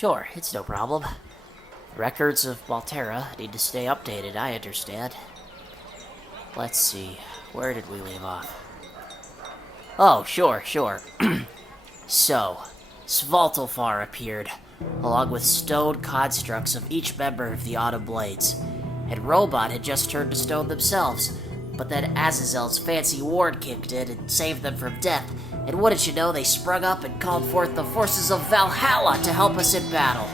Sure, it's no problem. Records of Malterra need to stay updated, I understand. Let's see, where did we leave off? Oh, sure. So, Svaltolfar appeared, along with stone constructs of each member of the Autumn Blades. And Robot had just turned to stone themselves, but then Azazel's fancy ward kicked in and saved them from death, and wouldn't you know, they sprung up and called forth the forces of Valhalla to help us in battle.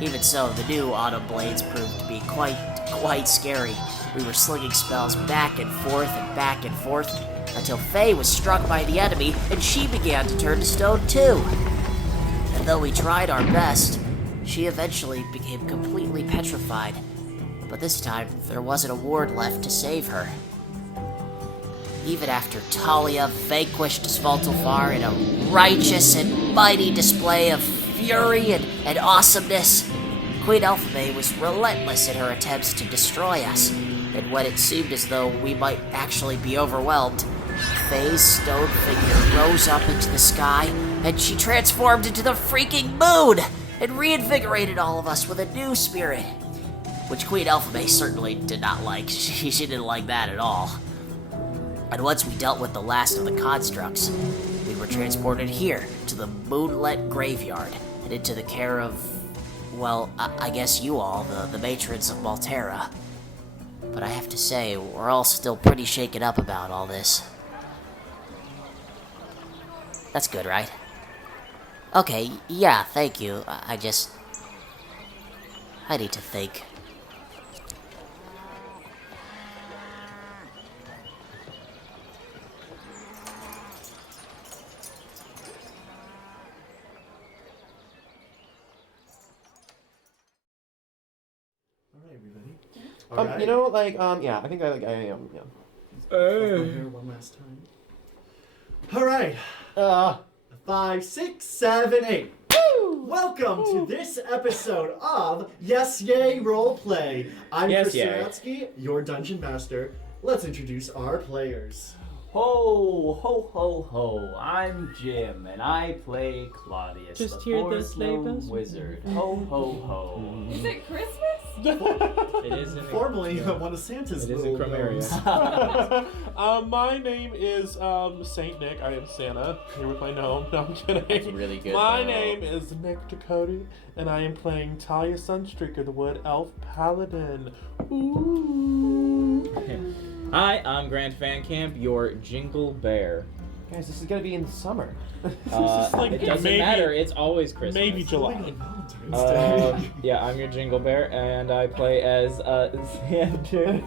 Even so, the new Autumn Blades proved to be quite scary. We were slinging spells back and forth, until Faye was struck by the enemy, and she began to turn to stone too. And though we tried our best, she eventually became completely petrified. But this time, there wasn't a ward left to save her. Even after Talia vanquished Svaltolfar in a righteous and mighty display of fury and awesomeness, Queen Elphame was relentless in her attempts to destroy us, and when it seemed as though we might actually be overwhelmed, Faye's stone figure rose up into the sky, and she transformed into the freaking moon, and reinvigorated all of us with a new spirit, which Queen Elphame certainly did not like. She didn't like that at all. And once we dealt with the last of the constructs, we were transported here, to the Moonlit Graveyard, and into the care of, well, I guess you all, the Matrons of Malterra. But I have to say, we're all still pretty shaken up about all this. That's good, right? Okay, yeah, thank you. I need to think. Right. You know, yeah, I think I am, yeah. Here one last time. All right. 5, 6, 7, 8. Woo! Welcome to this episode of Yes Yay Roleplay. I'm Chris Ceradsky, your dungeon master. Let's introduce our players. Ho, ho, ho, ho. I'm Jim, and I play Claudius, Just the hear Forest this, neighbors? Gnome Wizard. Ho, ho, ho. Is it Christmas? It is in Formerly one of Santa's It is in little gnomes. Chromaria. My name is Saint Nick. I am Santa. Here with my gnome. No, I'm kidding. That's really good. My name is Nick Ducote, and I am playing Talia Sunstreaker, the Wood Elf Paladin. Ooh. Hi, I'm Grant VanCamp, your Jingle Bear. Guys, this is gonna be in the summer. This is like It doesn't maybe, matter, it's always Christmas. maybe July. Valentine's Day. Yeah, I'm your Jingle Bear, and I play as Xander.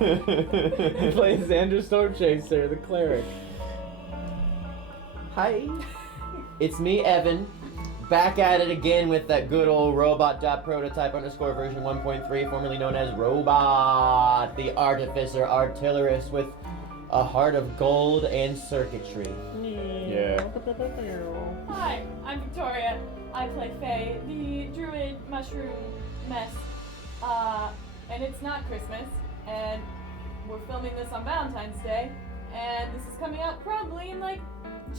I play Xander Stormchaser, the cleric. Hi. It's me, Evan. Back at it again with that good old robot.prototype _ version 1.3, formerly known as Robot, the artificer artillerist with a heart of gold and circuitry. Yeah. Hi, I'm Victoria. I play Faye, the druid mushroom mess. And it's not Christmas, and we're filming this on Valentine's Day, and this is coming out probably in like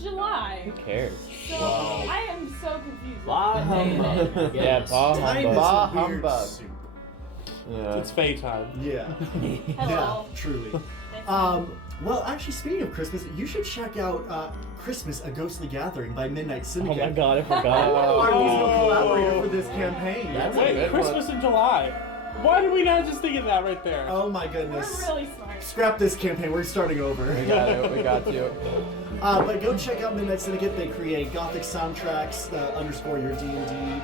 July. Who cares? So Wow. I am so confused. Bah with what day it is. Yeah, bah Time is humbug. Bah a weird humbug. soup. Yeah. It's Faye time. Yeah. Hello. Yeah, truly. Nice Well, actually, speaking of Christmas, you should check out Christmas: A Ghostly Gathering by Midnight Oh Syndicate. my god, I forgot. Our musical collaborator for this campaign. That's a Wait, good Christmas one. in July. Why did we not just think of that right there? Oh my We're goodness. really smart. Scrap this campaign. We're starting over. We got it. We got you. But go check out Midnight Syndicate. They create gothic soundtracks, underscore your D&D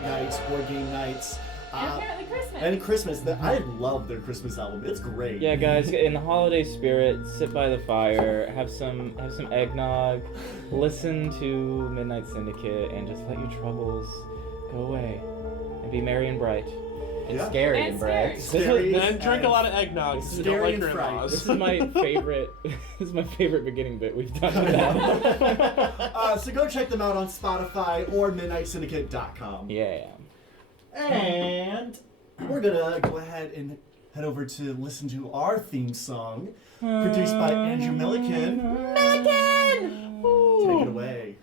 nights, board game nights. And apparently Christmas. And Christmas. I love their Christmas album. It's great. Yeah, guys, in the holiday spirit, sit by the fire, have some eggnog, listen to Midnight Syndicate, and just let your troubles go away, and be merry and bright. It's Yeah. scary And and bright. Scary And drink a as- lot of eggnog so you don't Scary like and your fright. in-laws. This is my favorite. This is my favorite beginning bit we've done with that. So go check them out on Spotify or MidnightSyndicate.com. Yeah. And we're gonna go ahead and head over to listen to our theme song, produced by Andrew Milliken. Take it away.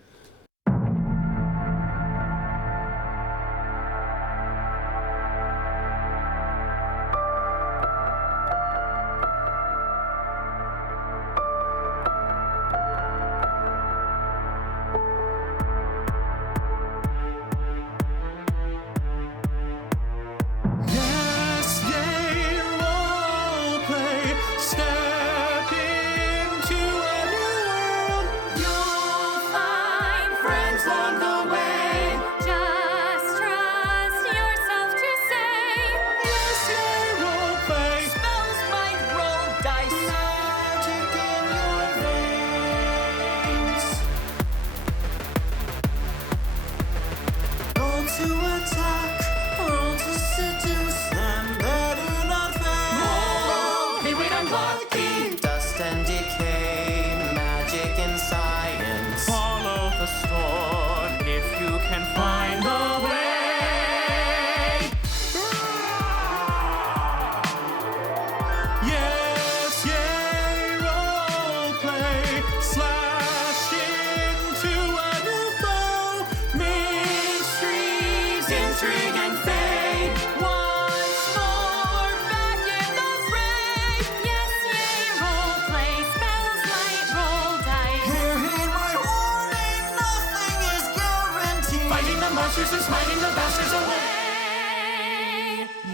fighting the monsters and smiting the bastards away.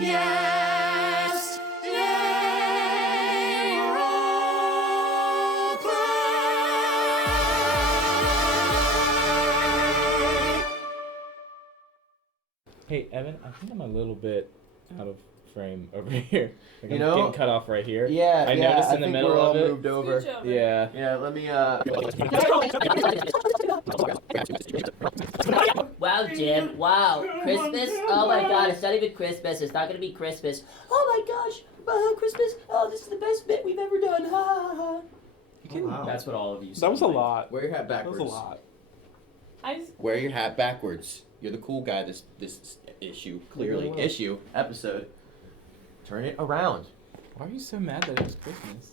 Yes, yay, roleplay. Hey, Evan, I think I'm a little bit out of frame over here. Like You I'm know? getting cut off right here. Yeah, I noticed in the think middle we're all of it. moved over. Scooch over. Yeah. Yeah, let me Wow, Jim. Wow. Christmas? Oh my god, it's not even Christmas. It's not gonna be Christmas. Oh my gosh. Christmas. Oh, this is the best bit we've ever done. Ha ha ha. Wow. That's what all of you said. That was a lot. wear your hat That was backwards. a lot. Wear your hat backwards. You're the cool guy this issue, clearly. Issue, episode. Turn it around. Why are you so mad that it was Christmas?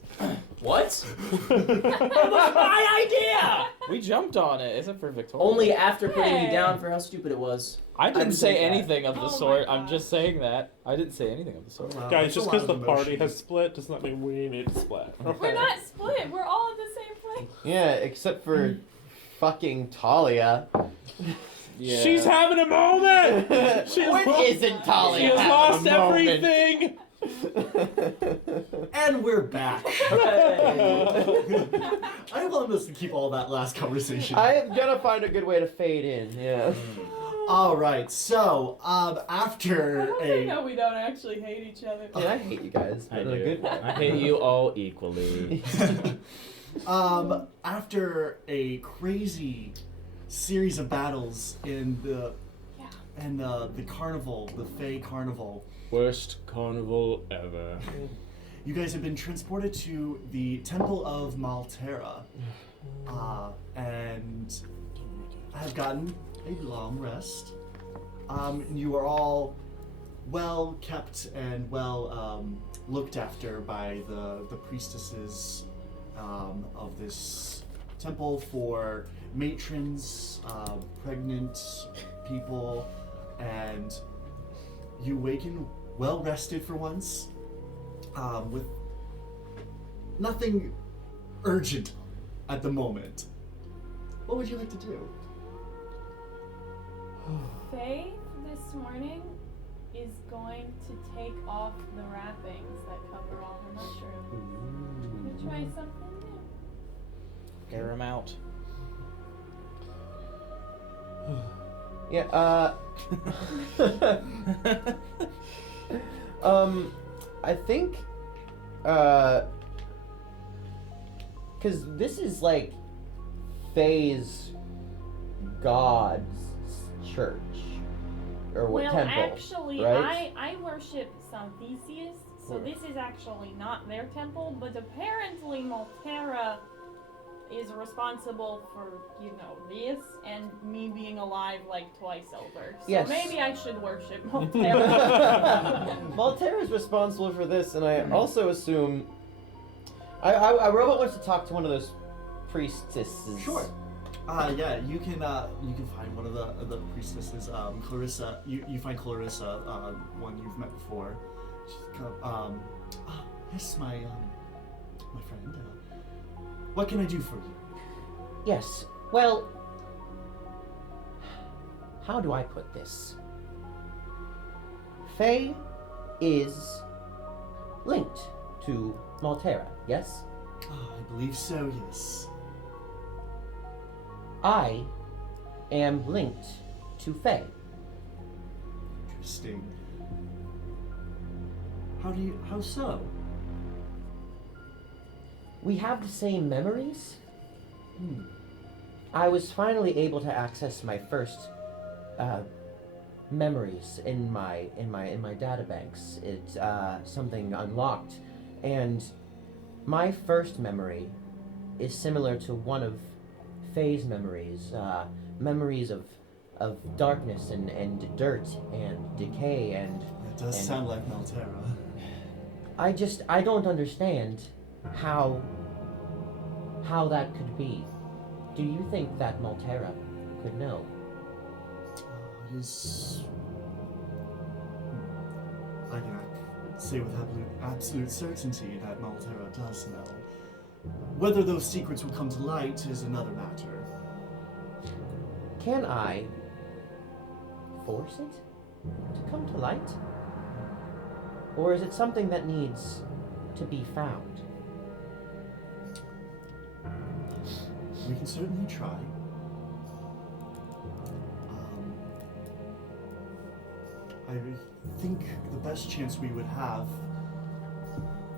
What? That was my idea! We jumped on it, except for Victoria. Only after putting you Hey. down for how stupid it was. I didn't say say that. anything of Oh the my sort. I'm God. just saying that. I didn't say anything of the sort. Wow, Guys, that's just a because lot the of party emotions. has split does not mean we need to split. We're not split. We're all in the same place. Yeah, except for fucking Talia. Yeah. She's having a moment! She has What lost- isn't Talia? She has having lost a moment? everything! And we're back. I want us to keep all that last conversation. I am gonna find a good way to fade in, yeah. All right, so after I hope they a know we don't actually hate each other. Yeah, I hate you guys. I but in a do. good way. I hate you all equally. after a crazy series of battles in the carnival, the Fey Carnival, Worst carnival ever. you guys have been transported to the Temple of Malterra, and have gotten a long rest. You are all well kept and well looked after by the priestesses of this temple for matrons, pregnant people, and you waken well rested for once, with nothing urgent at the moment. What would you like to do? Faye this morning is going to take off the wrappings that cover all her mushrooms. Gonna try something new. Air him out. Yeah, I think, cause this is like Faye's god's church, or what Well, temple, actually, right? I worship Theseus, so this is actually not their temple, but apparently Malterra is responsible for, this, and me being alive like twice over. So Yes. maybe I should worship Malterra. Malterra is responsible for this, and I also assume, I Robot wants to talk to one of those priestesses. Sure. Yeah, you can find one of the priestesses, Clarissa. You find Clarissa, one you've met before. She's yes, my friend. What can I do for you? Yes. Well, how do I put this? Faye is linked to Malterra, yes? Oh, I believe so, yes. I am linked to Faye. Interesting. How so? We have the same memories. I was finally able to access my first memories in my databanks. It's something unlocked, and my first memory is similar to one of Faye's memories. Memories of darkness and dirt and decay and. It does and sound like Malterra. I don't understand how that could be. Do you think that Malterra could know? It is. I cannot say with absolute certainty that Malterra does know. Whether those secrets will come to light is another matter. Can I force it to come to light? Or is it something that needs to be found? We can certainly try. I think the best chance we would have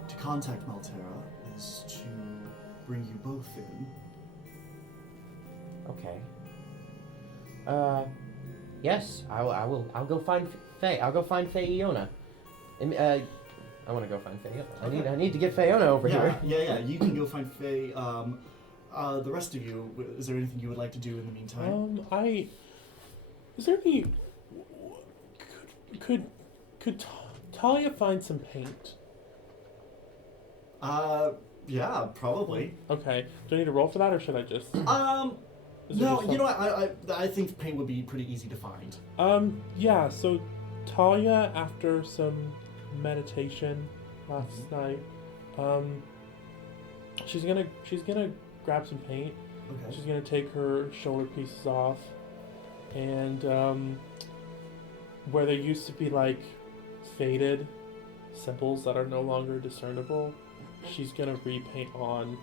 to contact Malterra is to bring you both in. Okay. Yes, I'll go find Faye. I'll go find Faye-Iona. I want to go find Faye-Iona. I need to get Faye-Iona over here. Yeah. You can go find Faye. The rest of you, is there anything you would like to do in the meantime? Is there any... Could Talia find some paint? Yeah, probably. Okay. Do I need to roll for that, or should I just... No, you know what? I think paint would be pretty easy to find. Yeah, so Talia, after some meditation last night, she's gonna grab some paint. Okay. She's gonna take her shoulder pieces off, and where there used to be like faded symbols that are no longer discernible, she's gonna repaint on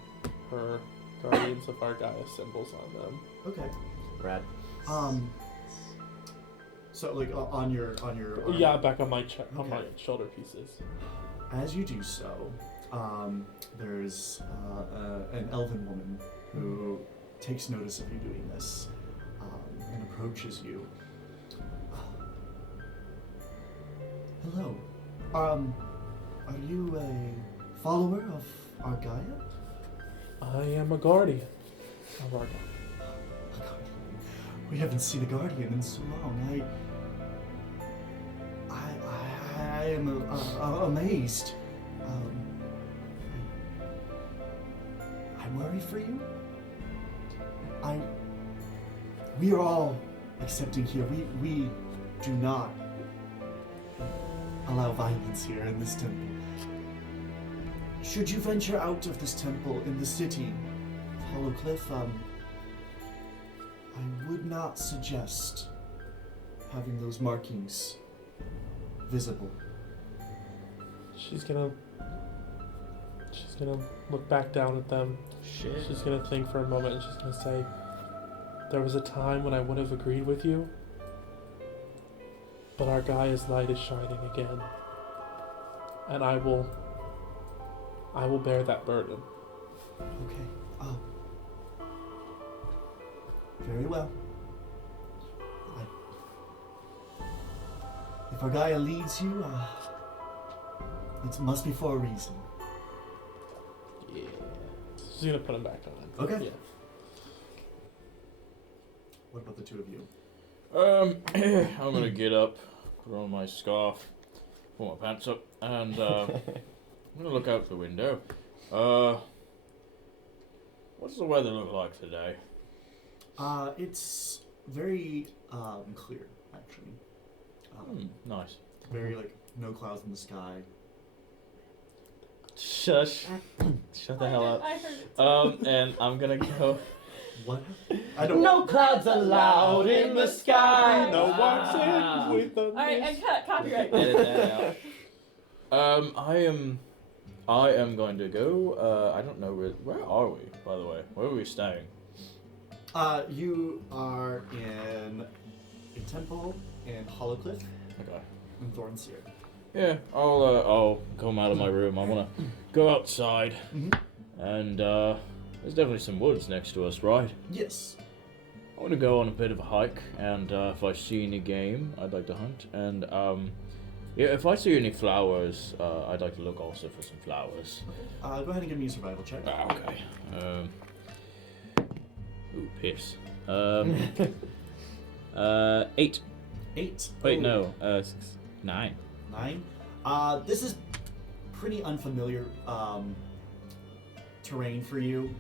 her Guardians of Argaia symbols on them. Okay. Rad. So like on your Yeah, back on my on my Okay. shoulder pieces. As you do so, there's an elven woman who takes notice of you doing this and approaches you. Hello. Are you a follower of Argaia? I am a guardian of Argaia. We haven't seen a guardian in so long. I am amazed. I'm worried for you. We are all accepting here. We do not allow violence here in this temple. Should you venture out of this temple in the city of Hollow Cliff, I would not suggest having those markings visible. She's gonna look back down at them. Shit. She's gonna think for a moment, and she's gonna say, "There was a time when I would have agreed with you, but Argaia's light is shining again, and I will bear that burden." Okay. Very well. If Argaia leads you, it must be for a reason. Yeah. She's gonna put him back on. Okay. Yeah. What about the two of you? I'm gonna get up, put on my scarf, pull my pants up, and I'm gonna look out the window. What's the weather look like today? It's very clear, actually. Nice. Very like no clouds in the sky. Shush. Shut the hell up. I heard it. And I'm gonna go. What? I don't. No clouds allowed in the sky. No one's in with the. Alright, and cut. Copyright. Edit that out. I am going to go. I don't know where are we, by the way? Where are we staying? You are in a temple in Hollow Cliff Okay. in Thornseer. Yeah, I'll come out of my room. I wanna go outside, and there's definitely some woods next to us, right? Yes. I want to go on a bit of a hike, and if I see any game, I'd like to hunt. And yeah, if I see any flowers, I'd like to look also for some flowers. Go ahead and give me a survival check. Okay. Ooh, Pearce. 8. 8. Wait, Oh, no. 9. 9. This is pretty unfamiliar terrain for you.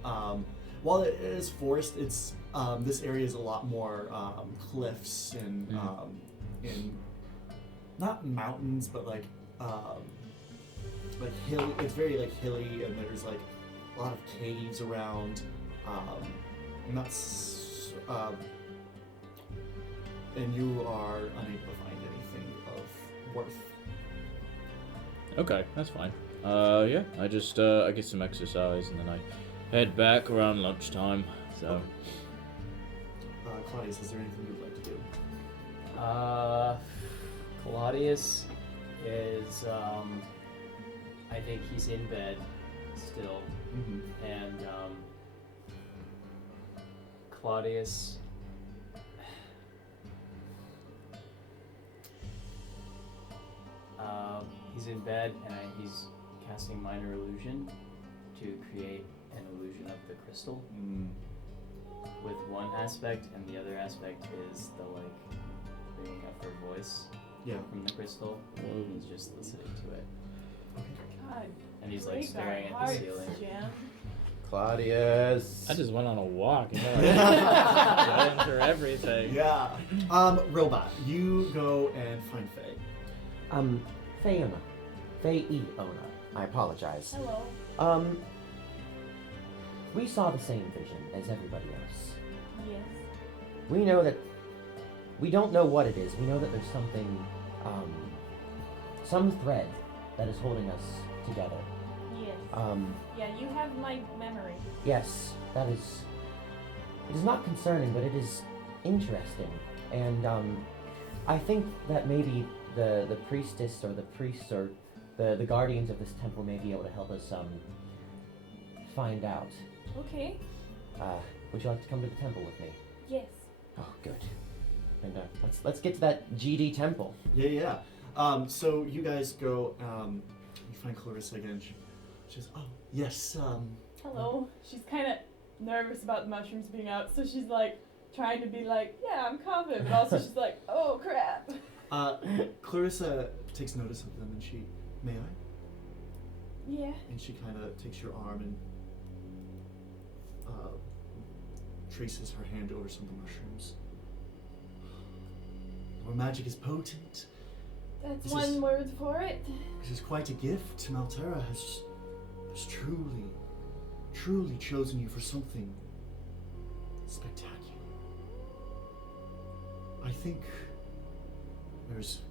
While it is forest, it's this area is a lot more cliffs and not mountains, but like hilly. It's very like hilly, and there's like a lot of caves around. And that's and you are unable to find anything of worth. Okay, that's fine. Yeah, I just I get some exercise and then I head back around lunchtime. So. Claudius, is there anything you'd like to do? Claudius is, I think he's in bed still, Mm-hmm. and, Claudius, he's in bed and he's casting Minor Illusion to create an illusion of the crystal. With one aspect, and the other aspect is the bringing up her voice from the crystal. And he's just listening to it, God. and he's break staring our at the hearts, ceiling. Jim. Claudius. I just went on a walk, you know. I enter everything. Yeah. Robot, you go and find Faye. Fayona. Faye-Ona. I apologize. Hello. We saw the same vision as everybody else. Yes. We know that we don't know what it is. We know that there's something, some thread that is holding us together. Yes. Yeah, you have my memory. Yes, that is. It is not concerning, but it is interesting. And I think that maybe the priestess or the priests or the guardians of this temple may be able to help us find out. Okay. Would you like to come to the temple with me? Yes. Oh, good. And let's get to that GD temple. Yeah. So you guys go. You find Clarissa again. She says, "Oh yes. Hello. She's kind of nervous about the mushrooms being out, so she's like trying to be like, yeah, I'm confident, but also she's like, oh crap. Clarissa takes notice of them, and she, may I? Yeah. And she kind of takes your arm and traces her hand over some of the mushrooms. Our magic is potent. That's This one is- word for it. This is quite a gift. Malterra has truly chosen you for something spectacular. I think there's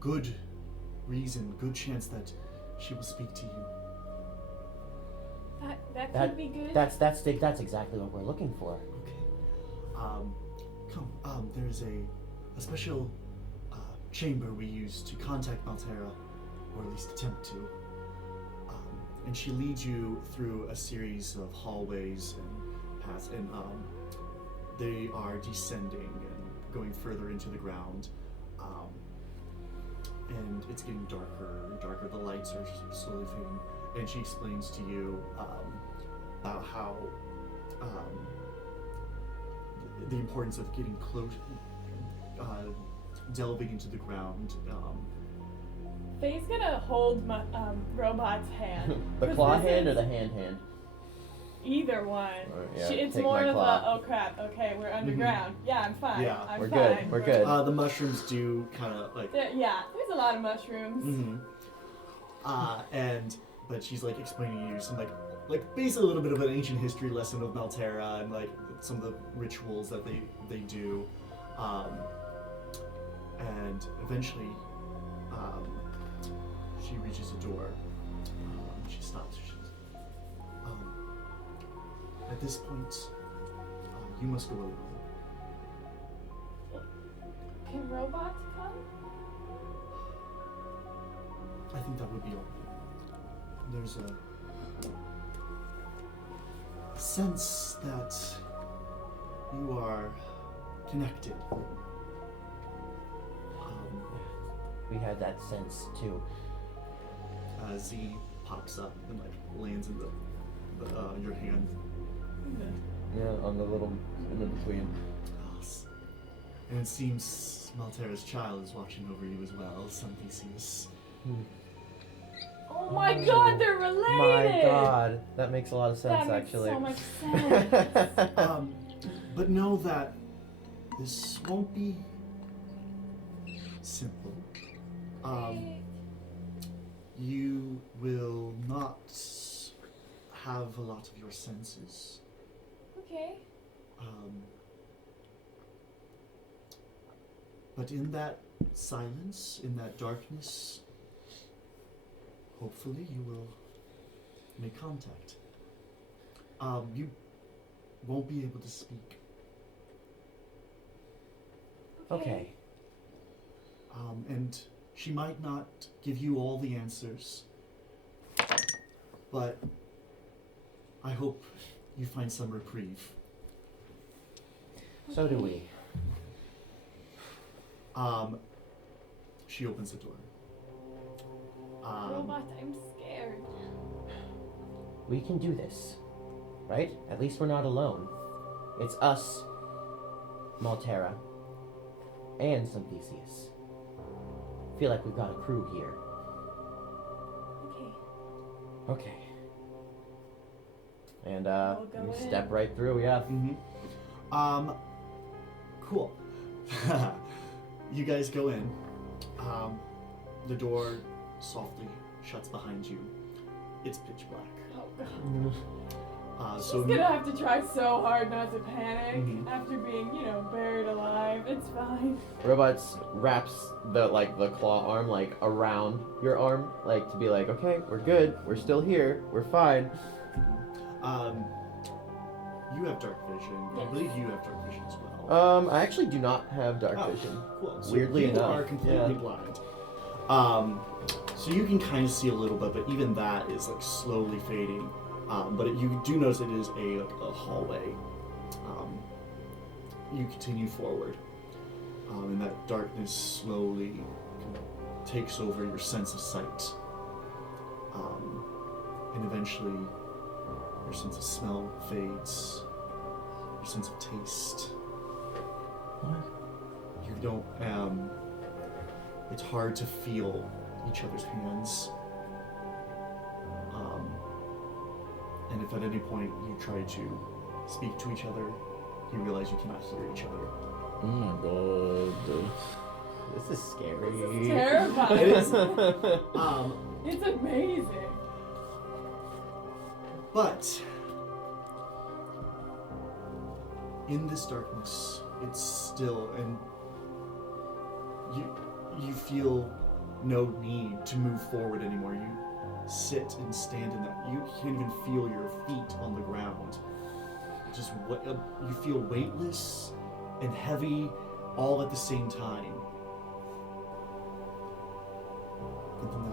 good reason, good chance that she will speak to you. That could be good. That's exactly what we're looking for. Okay. There's a special chamber we use to contact Malterra, or at least attempt to. And she leads you through a series of hallways and paths, and they are descending and going further into the ground. And it's getting darker and darker. The lights are slowly fading. And she explains to you about how the importance of getting close, delving into the ground. Faye's gonna hold my robot's hand. The 'Cause claw this hand or is- the hand hand? Either one. Yeah, It's take more my of claw. a, oh crap, okay, we're underground. Yeah, I'm fine. Yeah, I'm we're fine. good, we're good. The mushrooms do kind of like. Yeah, there's a lot of mushrooms. But she's like explaining to you some like basically a little bit of an ancient history lesson of Malterra and like some of the rituals that they do, and eventually, she reaches a door. She stops. At this point, you must go alone. Can robots come? I think that would be all. There's a sense that you are connected. We had that sense too. Z pops up and like lands in your hand. Yeah, on the little in the between. And it seems Malterra's child is watching over you as well, some Theseus. Oh my god, they're related! My god, that makes a lot of sense That makes actually. so much sense. But know that this won't be simple. You will not have a lot of your senses. Okay. But in that silence, in that darkness, hopefully you will make contact. You won't be able to speak. Okay. And she might not give you all the answers, but I hope you find some reprieve. So do we. She opens the door. Robot, I'm scared. We can do this, right? At least we're not alone. It's us, Malterra, and some Theseus. Feel like we've got a crew here. Okay. And We'll go we in. step right through, yeah. Cool. You guys go in. The door softly shuts behind you. It's pitch black. Oh god. So She's gonna have to try so hard not to panic Mhm. after being, buried alive. It's fine. Robots wraps the claw arm around your arm, to be like, okay, we're good, we're still here, we're fine. You have dark vision. I Yes. believe you have dark vision as well. I actually do not have dark Oh, vision. Cool. So Weirdly you enough, are completely yeah. blind. So you can kind of see a little bit, but even that is slowly fading. But you do notice it is a hallway. You continue forward, and that darkness slowly kind of takes over your sense of sight, and eventually your sense of smell fades, your sense of taste. What? You don't. It's hard to feel each other's hands. And if at any point you try to speak to each other, you realize you cannot hear each other. Oh my god. This is scary. This is terrifying. It is. It's amazing. But in this darkness, it's still, and you feel no need to move forward anymore. You sit and stand in that. You can't even feel your feet on the ground. Just you feel weightless and heavy all at the same time. And then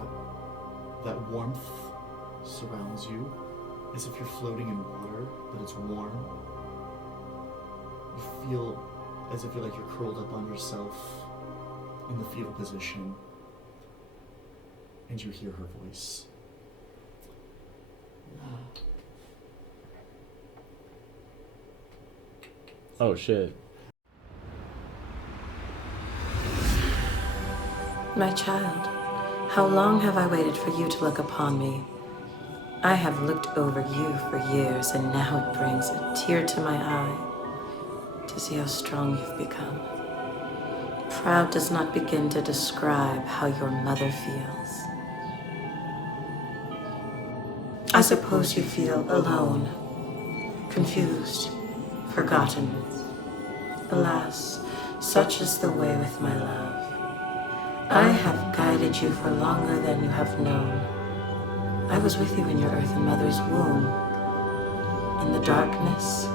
that warmth surrounds you as if you're floating in water, but it's warm. You feel as if you're curled up on yourself in the fetal position, and you hear her voice. Oh shit. My child, how long have I waited for you to look upon me? I have looked over you for years, and now it brings a tear to my eye to see how strong you've become. Proud does not begin to describe how your mother feels. I suppose you feel alone, confused, forgotten. Alas, such is the way with my love. I have guided you for longer than you have known. I was with you in your earthen mother's womb. In the darkness,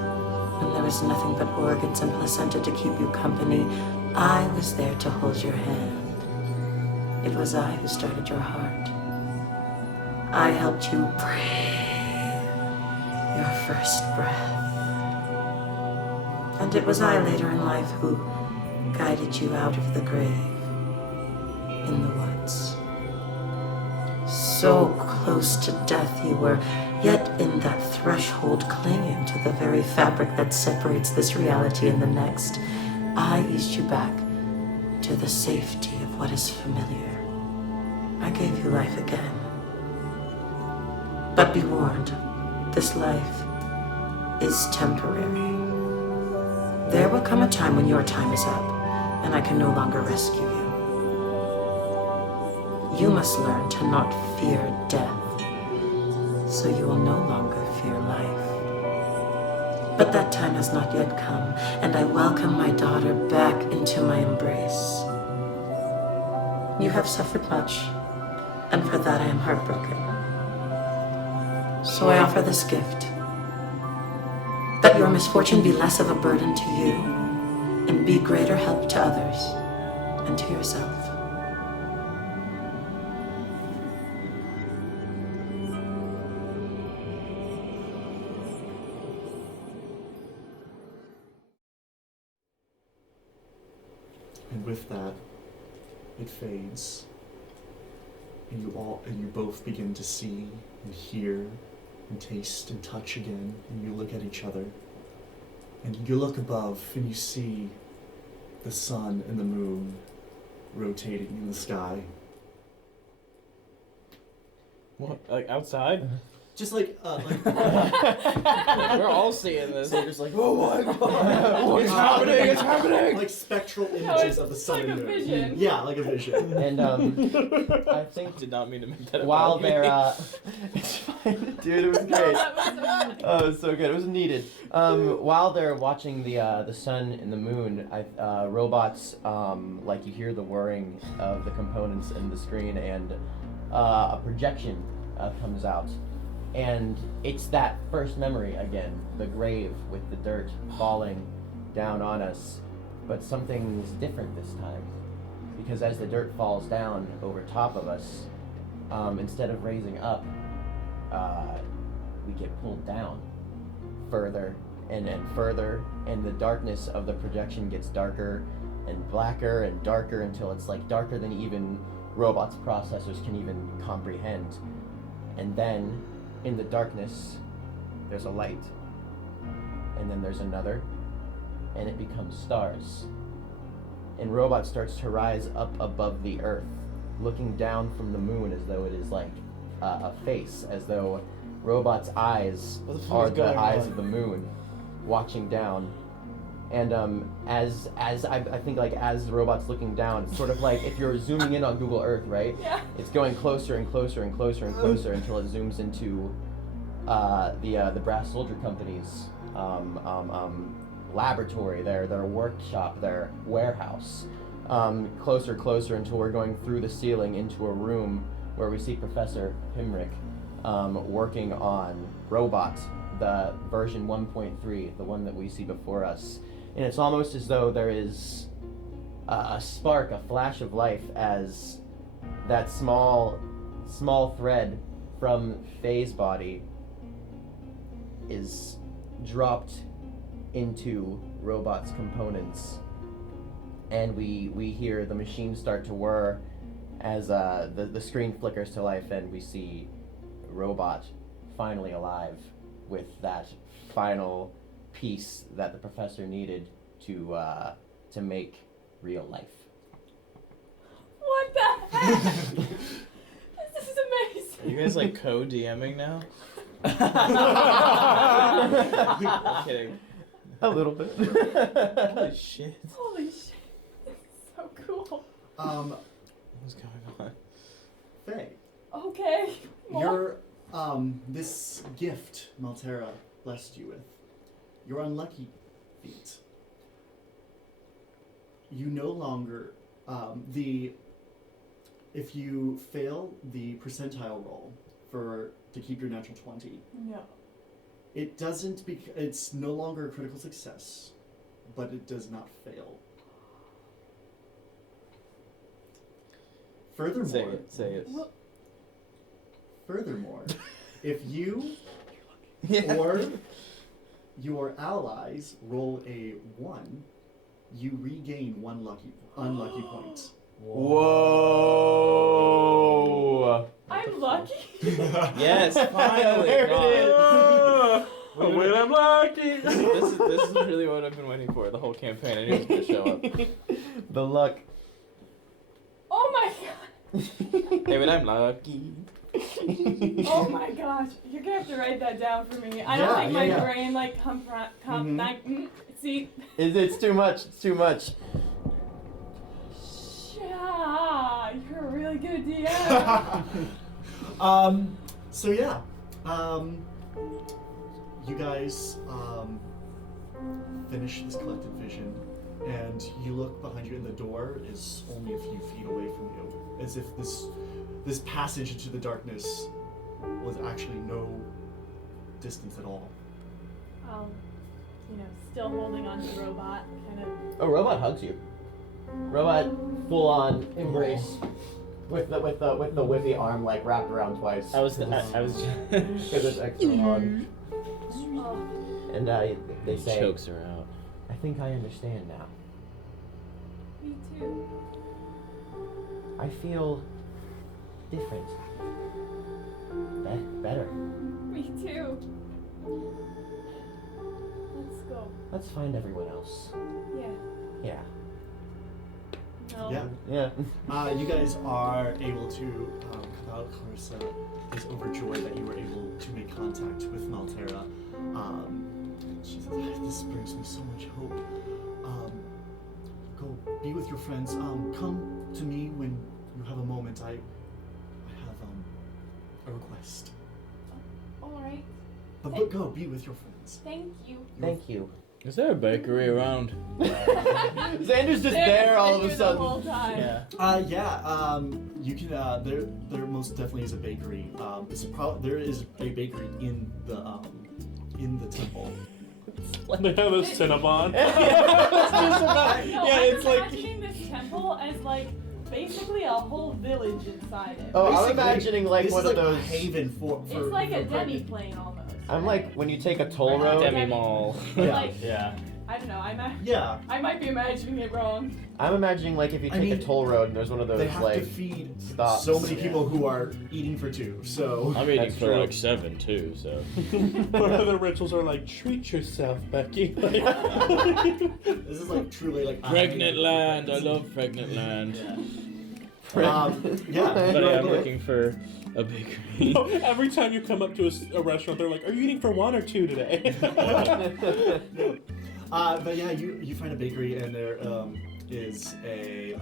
when there was nothing but organs and placenta to keep you company, I was there to hold your hand. It was I who started your heart. I helped you breathe your first breath. And it was I later in life who guided you out of the grave in the woods. So close to death you were, yet in that threshold clinging to the very fabric that separates this reality and the next, I eased you back to the safety of what is familiar. I gave you life again. But be warned, this life is temporary. There will come a time when your time is up, and I can no longer rescue you. You must learn to not fear death, so you will no longer fear life. But that time has not yet come, and I welcome my daughter back into my embrace. have suffered much, and for that I am heartbroken. So I offer this gift, that your misfortune be less of a burden to you, and be greater help to others, and to yourself. And with that, it fades, and you both begin to see and hear and taste and touch again, and you look at each other, and you look above and you see the sun and the moon rotating in the sky. What? Like outside? Just like We're all seeing this. they're just like, oh my god, It's happening! It's happening! like spectral images of the sun like and a moon. vision. Yeah, like a vision. And I think Did not mean to make that. while about me. they're it's fine, dude, it was great. Oh, it was so good. It was needed. While they're watching the sun and the moon, robots like you hear the whirring of the components in the screen, and a projection comes out, and it's that first memory again, the grave with the dirt falling down on us, but something's different this time, because as the dirt falls down over top of us, instead of raising up, we get pulled down further and further, and the darkness of the projection gets darker and blacker and darker until it's like darker than even robots' processors can even comprehend. And then in the darkness there's a light, and then there's another, and it becomes stars, and robot starts to rise up above the earth, looking down from the moon as though it is like a face, as though robot's eyes What the fuck are is the going eyes on? of the moon, watching down. And as I think, like, as the robot's looking down, it's sort of like if you're zooming in on Google Earth, right? Yeah. It's going closer and closer and closer and closer until it zooms into the Brass Soldier Company's laboratory, their workshop, their warehouse. Closer until we're going through the ceiling into a room where we see Professor Himrick working on Robot, the version 1.3, the one that we see before us. And it's almost as though there is a spark, a flash of life, as that small thread from Faye's body is dropped into Robot's components, and we hear the machine start to whir as the screen flickers to life, and we see Robot finally alive with that final piece that the professor needed to make real life. What the heck? This is amazing. Are you guys like co-DMing now? I'm kidding. A little bit. Holy shit. Holy shit. This is so cool. What's going on? Faye, Okay. More? your this gift Malterra blessed you with, your unlucky feat. You no longer if you fail the percentile roll to keep your natural 20, No. it doesn't it's no longer a critical success, but it does not fail. Furthermore, Say it. What? Furthermore, if you Yeah. or your allies roll a 1, you regain 1 unlucky point. Whoa! I'm lucky? Yes, finally. There it is. When I'm lucky. This is really what I've been waiting for the whole campaign. I knew it was gonna show up. The luck. Oh my god. Hey, when I'm lucky. Oh my gosh. You're gonna have to write that down for me. I don't think my brain like see. It's too much. It's too much. Yeah, you're a really good DM. So yeah, you guys finish this collective vision, and you look behind you, and the door is only a few feet away from you, as if this passage into the darkness was actually no distance at all. Still holding on to the robot, kind of. Oh, Robot hugs you. Robot full on embrace with the whippy arm like wrapped around twice. I was because it's extra hard. Oh, And they say, chokes her out. I think I understand now. me too. I feel different. Better. Me too. Let's go. Let's find everyone else. Yeah. Yeah. No. Yeah. Yeah. You guys are able to come out. Clarissa is overjoyed that you were able to make contact with Malterra. She says, "This brings me so much hope. Go be with your friends. Come to me when you have a moment. I have a request. All right. But go be with your friends." Thank you. Thank you. Is there a bakery around? Xander's just there all of a The whole sudden. time. Yeah. You can. There most definitely is a bakery. There is a bakery in the temple. They have a Cinnabon. No, Yeah, I'm it's like- imagining this temple as like basically a whole village inside it. Oh, I'm Basically, imagining like this one is of like those. a haven for It's like a for pregnant- demi-plane almost. I'm like when you take a toll road. Demi mall. Yeah. Like, Yeah. I don't know. Yeah. I might be imagining it wrong. I'm imagining like if you I take mean, a toll road and there's one of They those have like to feed stops. so many people who are eating for two. So I'm eating That's for true. like 7 too, so. What other rituals are like, treat yourself, Becky? Like, this is like truly like Pregnant land. I love pregnant land. Yeah. Buddy, I'm looking for a bakery. every time you come up to a restaurant, they're like, are you eating for 1 or 2 today? But yeah, you find a bakery and there is a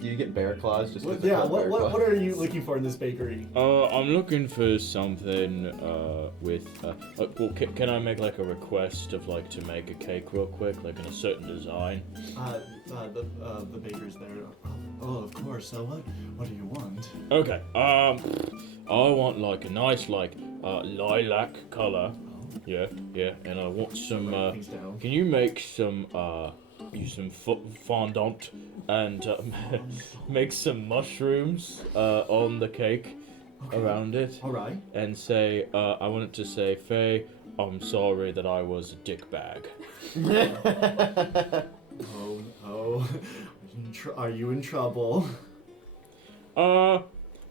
Do you get bear claws just? 'cause what, they're yeah. called bear What claws? are you looking for in this bakery? I'm looking for something with. Well, can I make like a request of like to make a cake real quick, like in a certain design? The baker's there. Oh, of course. So what do you want? Okay. I want like a nice like lilac color. Yeah, and I want some. Write things down. Can you make some use some fondant and make some mushrooms on the cake Okay. around it, All right. and say I want it to say, Faye, I'm sorry that I was a dick bag. Oh. Are you in trouble? I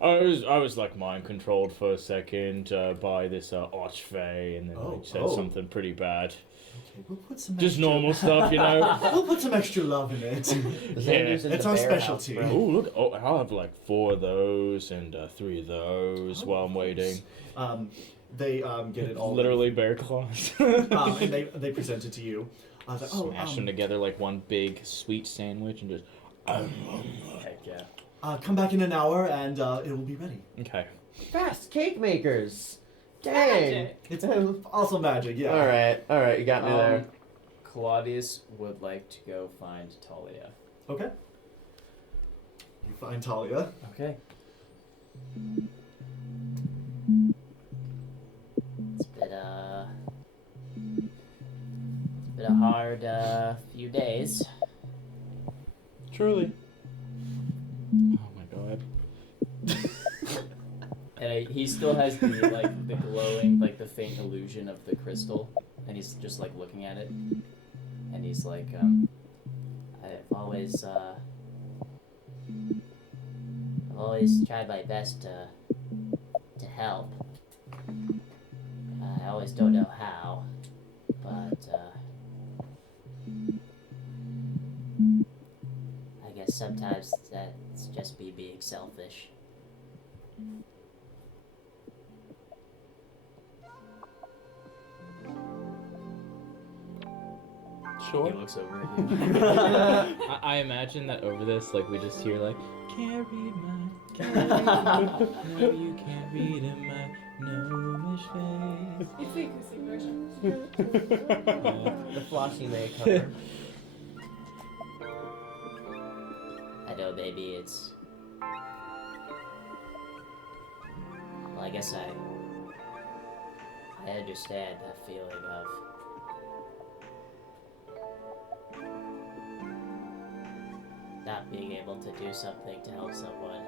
was like mind controlled for a second by this archfey, and then I said something pretty bad. Okay, we'll put some Just extra- normal stuff, you know. We'll put some extra love in it. Xander's in It's the our bear specialty. house, Oh, bro. look! Oh, I'll have like 4 of those and 3 of those while I'm waiting. They get it all. Literally bear claws. And they present it to you. Smash them together like one big sweet sandwich and just. Heck yeah. Come back in an hour and it will be ready. Okay. Fast cake makers. Dang. Magic. It's also magic, yeah. All right, you got me there. Claudius would like to go find Talia. Okay. You find Talia. Okay. It's been a hard few days. Truly. Oh my god. And he still has the like the glowing, like the faint illusion of the crystal, and he's just like looking at it, and he's like, I've always tried my best to help. I always don't know how, but I guess sometimes that's just me being selfish. Sure. he looks over at you. I imagine that over this, like we just hear like, can't read my, no, you can't read in my Gnomish face. It's the acoustic version. The Flossie May cover. I know, baby, it's... Well, I guess I understand that feeling of... not being able to do something to help someone.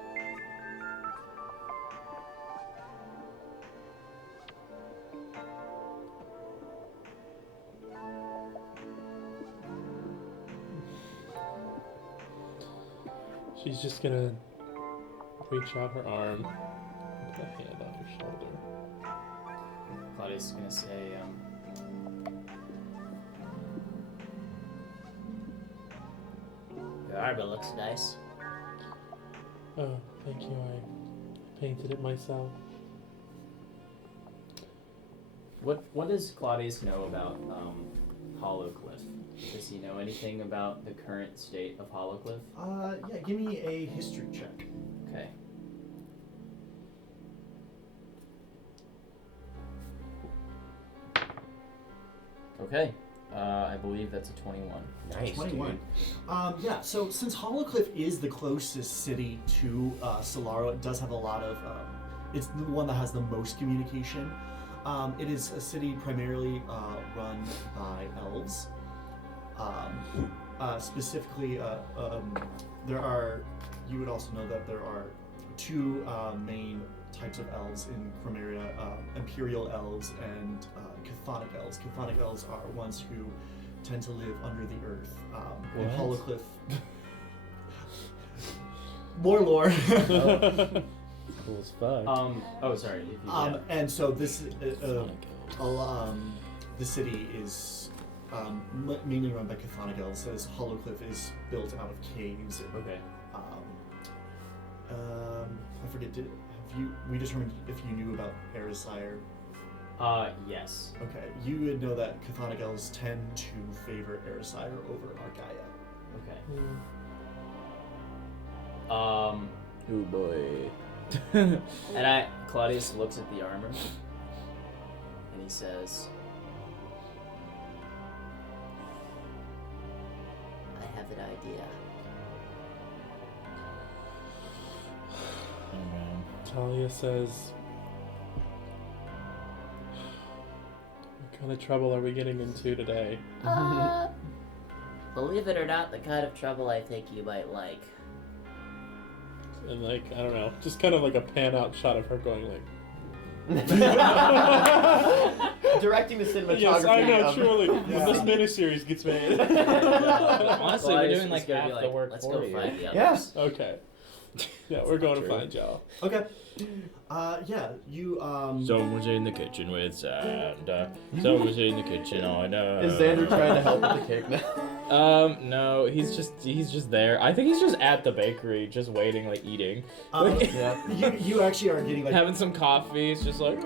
She's just gonna reach out her arm and put a hand on her shoulder. Claudia's gonna say, Your armor looks nice. Oh, thank you. I painted it myself. what does Claudius know about Hollowcliff? Does he know anything about the current state of Hollowcliff? Yeah, give me a history check. Okay. Okay. I believe that's a 21. Nice, 21. dude. Yeah, so since Hollowcliff is the closest city to Solaro, it does have a lot of, it's the one that has the most communication. It is a city primarily run by elves. Specifically, there are, you would also know that there are two main types of elves in Chromaria, Imperial elves and Chthonic elves. Chthonic elves are ones who tend to live under the earth. In Hollowcliff, more lore. Cool as fuck. Oh, sorry. If you, And so this, the city is mainly run by Chthonic elves, as Hollowcliff is built out of caves. Okay. I forget. We determined if you knew about Erisire. Yes. Okay, you would know that Chthonic elves tend to favor Erisire over Argaia. Okay. Oh boy. And Claudius looks at the armor, and he says, I have an idea. Talia says, what kind of trouble are we getting into today? Believe it or not, the kind of trouble I think you might like. And like, I don't know, just kind of like a pan out shot of her going like, Directing the cinematography. yes, I know, of- truly. When this miniseries gets made. Honestly, we're Claudius doing is like gonna half be the like, work let's for go you. find the Yeah. others. Okay. Yeah, we're going to True. find y'all. Okay. Yeah, you Someone's in the kitchen with Xander. Someone's in the kitchen, I know. Is Xander trying to help with the cake now? No, he's just there. I think he's just at the bakery, just waiting, like eating. Yeah. you actually are getting like Having some coffee, it's just like,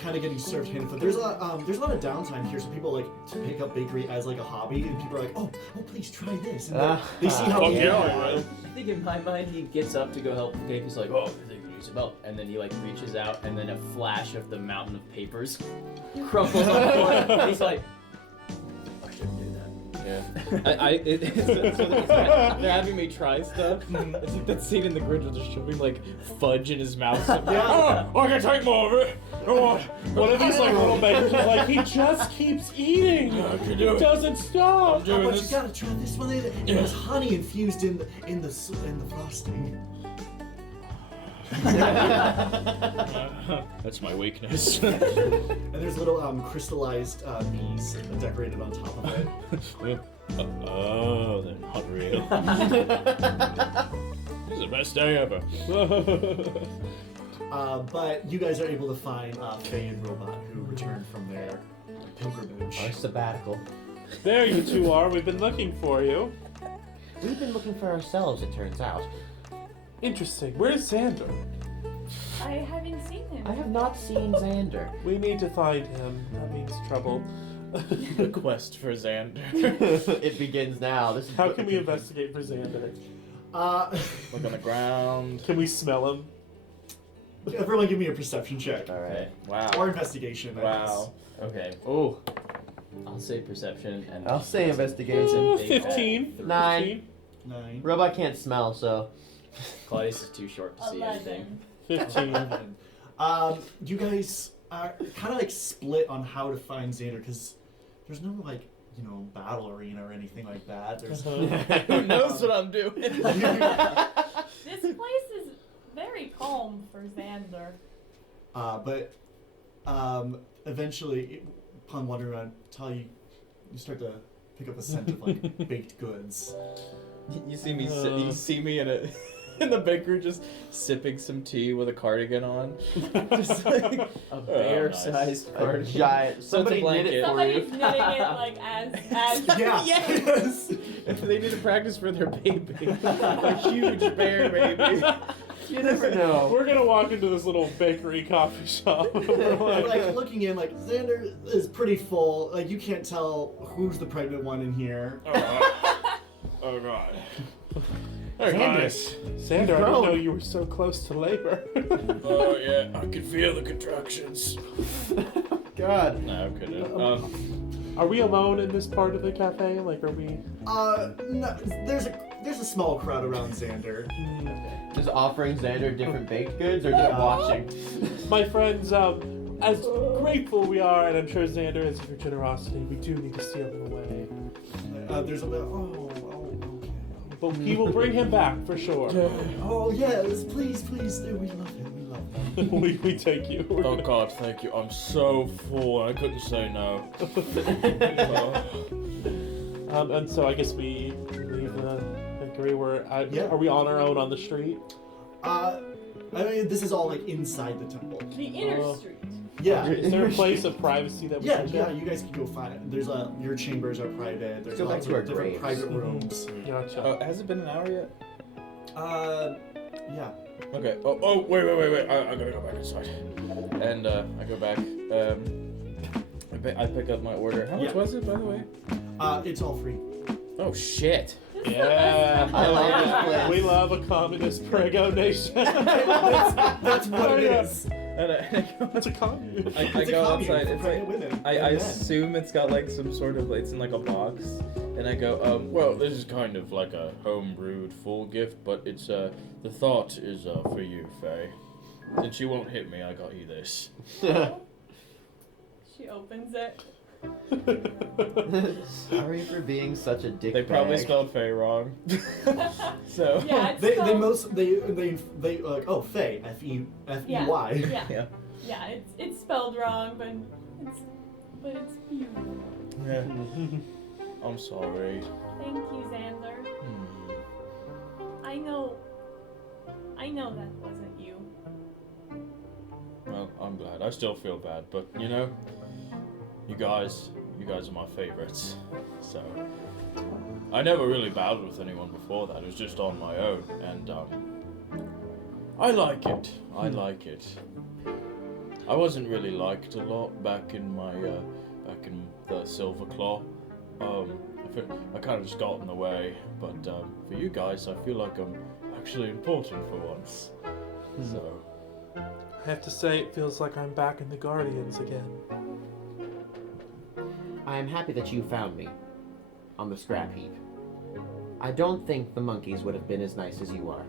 kind of getting served hand and foot. There's a lot of downtime here, so people like to pick up bakery as like a hobby, and people are like, oh, please try this. And they see how Fuck easy yeah, it is. I think in my mind he gets up to go help the cake. He's like, oh, I think we use a belt, and then he like reaches out, and then a flash of the mountain of papers crumples on the floor. And he's like, I shouldn't do that. yeah. They're having me try stuff. It's like that scene in the Grinch where they're shoving like fudge in his mouth. Yeah. I can take more of it. One of these like little bakers is like, he just keeps eating. I can He do it. doesn't stop. doing But this. you gotta try this one. It has honey infused in the frosting. That's my weakness. And there's little crystallized bees decorated on top of it. Oh, they're not real. This is the best day ever. But you guys are able to find Faye and Robot, who returned from their pilgrimage. Our sabbatical. There you two are. We've been looking for you. We've been looking for ourselves, it turns out. Interesting. Where's Xander? I haven't seen him. I have not seen Xander. We need to find him. That means trouble. The quest for Xander. It begins now. This is How can we investigate for Xander? Look on the ground. Can we smell him? Everyone give me a perception check. Alright. Wow. Or investigation. I Wow. Okay. Oh. I'll say perception and. I'll say investigation. 15. 9. guess. 9. Robot can't smell, so. Claudius is too short to see anything. 15. You guys are kind of like split on how to find Xander because there's no like battle arena or anything like that. There's Who knows what I'm doing? This place is very calm for Xander. but eventually, upon wandering around, you start to pick up a scent of like baked goods. You see me. You see me in a. In the bakery, just sipping some tea with a cardigan on. Just like A bear-sized A cardigan. giant. Somebody knit it for Somebody's you. knitting it like as Yeah. Yes. They need to practice for their baby. A huge bear baby. You never know. We're gonna walk into this little bakery coffee shop. We're Like looking in, like Xander is pretty full. Like you can't tell who's the pregnant one in here. Oh god. Hey guys. Xander, I didn't know you were so close to labor. Oh yeah, I can feel the contractions. God. No, I'm kidding. Are we alone in this part of the cafe? Like, are we? No, there's a small crowd around Xander. Just offering Xander different baked goods or just watching? My friends, as grateful we are, and I'm sure Xander is, for your generosity, we do need to steal him away. There's a bit. Okay. But he will bring him back for sure. Oh yes, please do. We love him. we take you. Oh god, thank you. I'm so full. I couldn't say no. And so I guess we leave the bakery. Yeah. Are we on our own on the street? I mean, this is all like inside the temple. the inner street. Yeah. Is there a place of privacy that we Yeah, can yeah, you guys can go find it. There's your chambers are private. There's Go back lots to our of different graves. private rooms. Gotcha. Has it been an hour yet? Yeah. Okay. Oh, wait. I gotta go back inside. And I go back. I pick up my order. How much Yeah. was it, by the way? It's all free. Oh shit. Yeah. I love this place. We love a communist prego nation. That's what it is. And I go, That's a commune. I It's a go commune outside. for It's pregnant like women. I and men. assume it's got like some sort of it's in like a box, and I go, well, this is kind of like a home-brewed full gift, but it's the thought is for you, Faye. Since you won't hit me, I got you this. She opens it. Sorry for being such a dick. They probably bag. spelled Faye wrong. So Yeah, it's They spelled, they like Faye Fey. Yeah. yeah. Yeah, it's spelled wrong, but it's beautiful. Yeah. I'm sorry. Thank you, Xander. I know that wasn't you. Well, I'm glad. I still feel bad, but you know, you guys are my favorites. So I never really battled with anyone before that. It was just on my own, and I like it. I like it. I wasn't really liked a lot back in the Silver Claw. I kind of just got in the way, but for you guys, I feel like I'm actually important for once. So. I have to say, it feels like I'm back in the Guardians again. I am happy that you found me on the scrap heap. I don't think the monkeys would have been as nice as you are.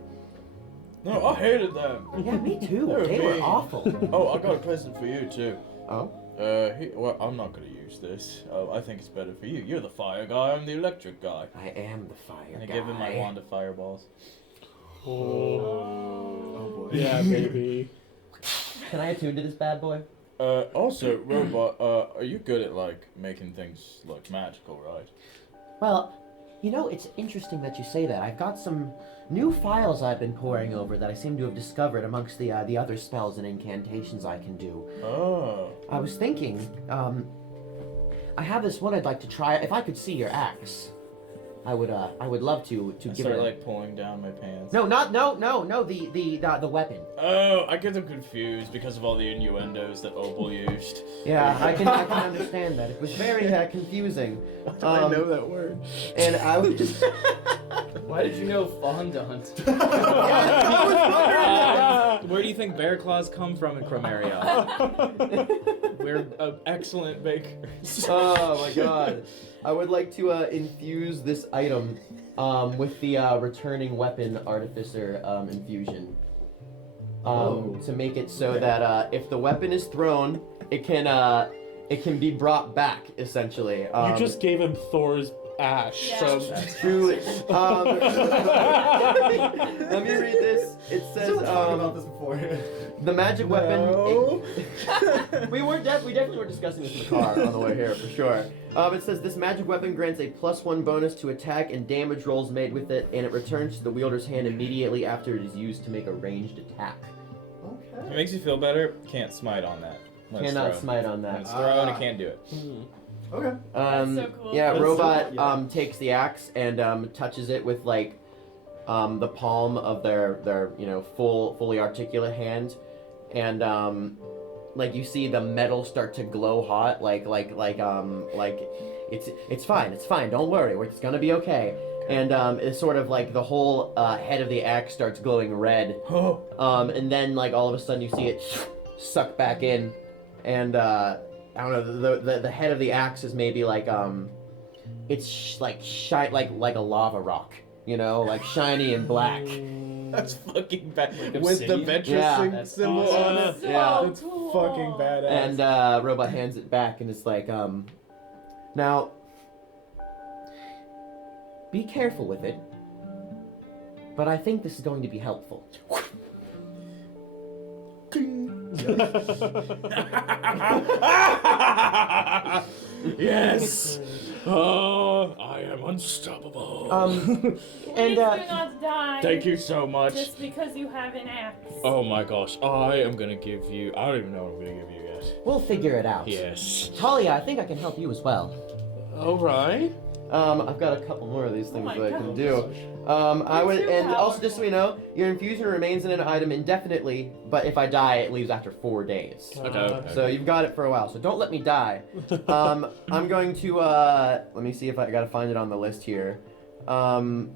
No, I hated them. Yeah, me too. They're They were mean. awful. Oh, I got a present for you too. Oh? Well, I'm not gonna use this. I think it's better for you. You're the fire guy. I'm the electric guy. I am the fire And I guy. give him my wand of fireballs. Oh boy. Yeah, baby. Can I attune to this bad boy? Also, robot, are you good at like making things like magical, right? Well, you know, it's interesting that you say that. I've got some new files I've been poring over that I seem to have discovered amongst the other spells and incantations I can do. Oh. I was thinking, I have this one I'd like to try. If I could see your axe, I would love to I give start it. like pulling down my pants. No, the weapon. Oh, I get them confused because of all the innuendos that Opal used. Yeah, I can understand that. It was very confusing. I know that word. And I was just Why did you know fondant? Where do you think bear claws come from in Chromaria? We're excellent bakers. Oh my god. I would like to infuse this item with the returning weapon artificer infusion. To make it so that if the weapon is thrown, it can be brought back, essentially. You just gave him Thor's ash Yeah. from. Truly. Let me read this. It says, talking about this before. the magic weapon. No. We definitely were discussing this in the car on the way here for sure. It says this magic weapon grants a +1 bonus to attack and damage rolls made with it, and it returns to the wielder's hand immediately after it is used to make a ranged attack. It Okay. makes you feel better. Can't smite on that. When it's Cannot thrown. smite on When that. it's thrown, it can't do it. Okay. That's so cool. Yeah, That's robot so- yeah. takes the axe and touches it with like the palm of their fully articulate hand, and like you see the metal start to glow hot, like it's fine, don't worry, it's gonna be okay. And it's sort of like the whole head of the axe starts glowing red, and then like all of a sudden you see it suck back in, and I don't know, the head of the axe is maybe like it's like a lava rock, like shiny and black. That's fucking bad. Like With the obsidian? ventricing That's symbol awesome. on it. So Yeah. That's cool. fucking badass. And robot hands it back, and it's like, now, be careful with it, but I think this is going to be helpful. Yes. Oh, I am unstoppable. Please And, do not die. Thank you so much. Just because you have an axe. Oh my gosh, I am gonna give you. I don't even know what I'm gonna give you yet. We'll figure it out. Yes. Talia, I think I can help you as well. All right. I've got a couple more of these things my that I can gosh. do. I would, Too and also just so powerful. we know, your infusion remains in an item indefinitely, but if I die, it leaves after 4 days. Okay. So you've got it for a while. So don't let me die. I'm going to let me see if I gotta find it on the list here. Robot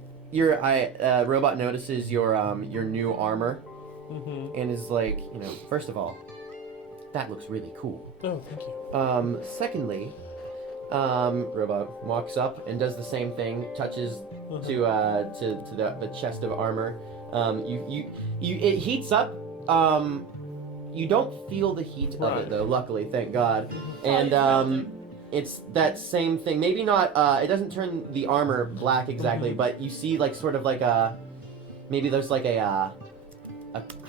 notices your new armor and is like, first of all, that looks really cool. Oh, thank you. Secondly, robot walks up and does the same thing, touches to the chest of armor. It heats up. You don't feel the heat of it though, luckily, thank God. And it's that same thing. Maybe not. It doesn't turn the armor black exactly, but you see like sort of like maybe there's like a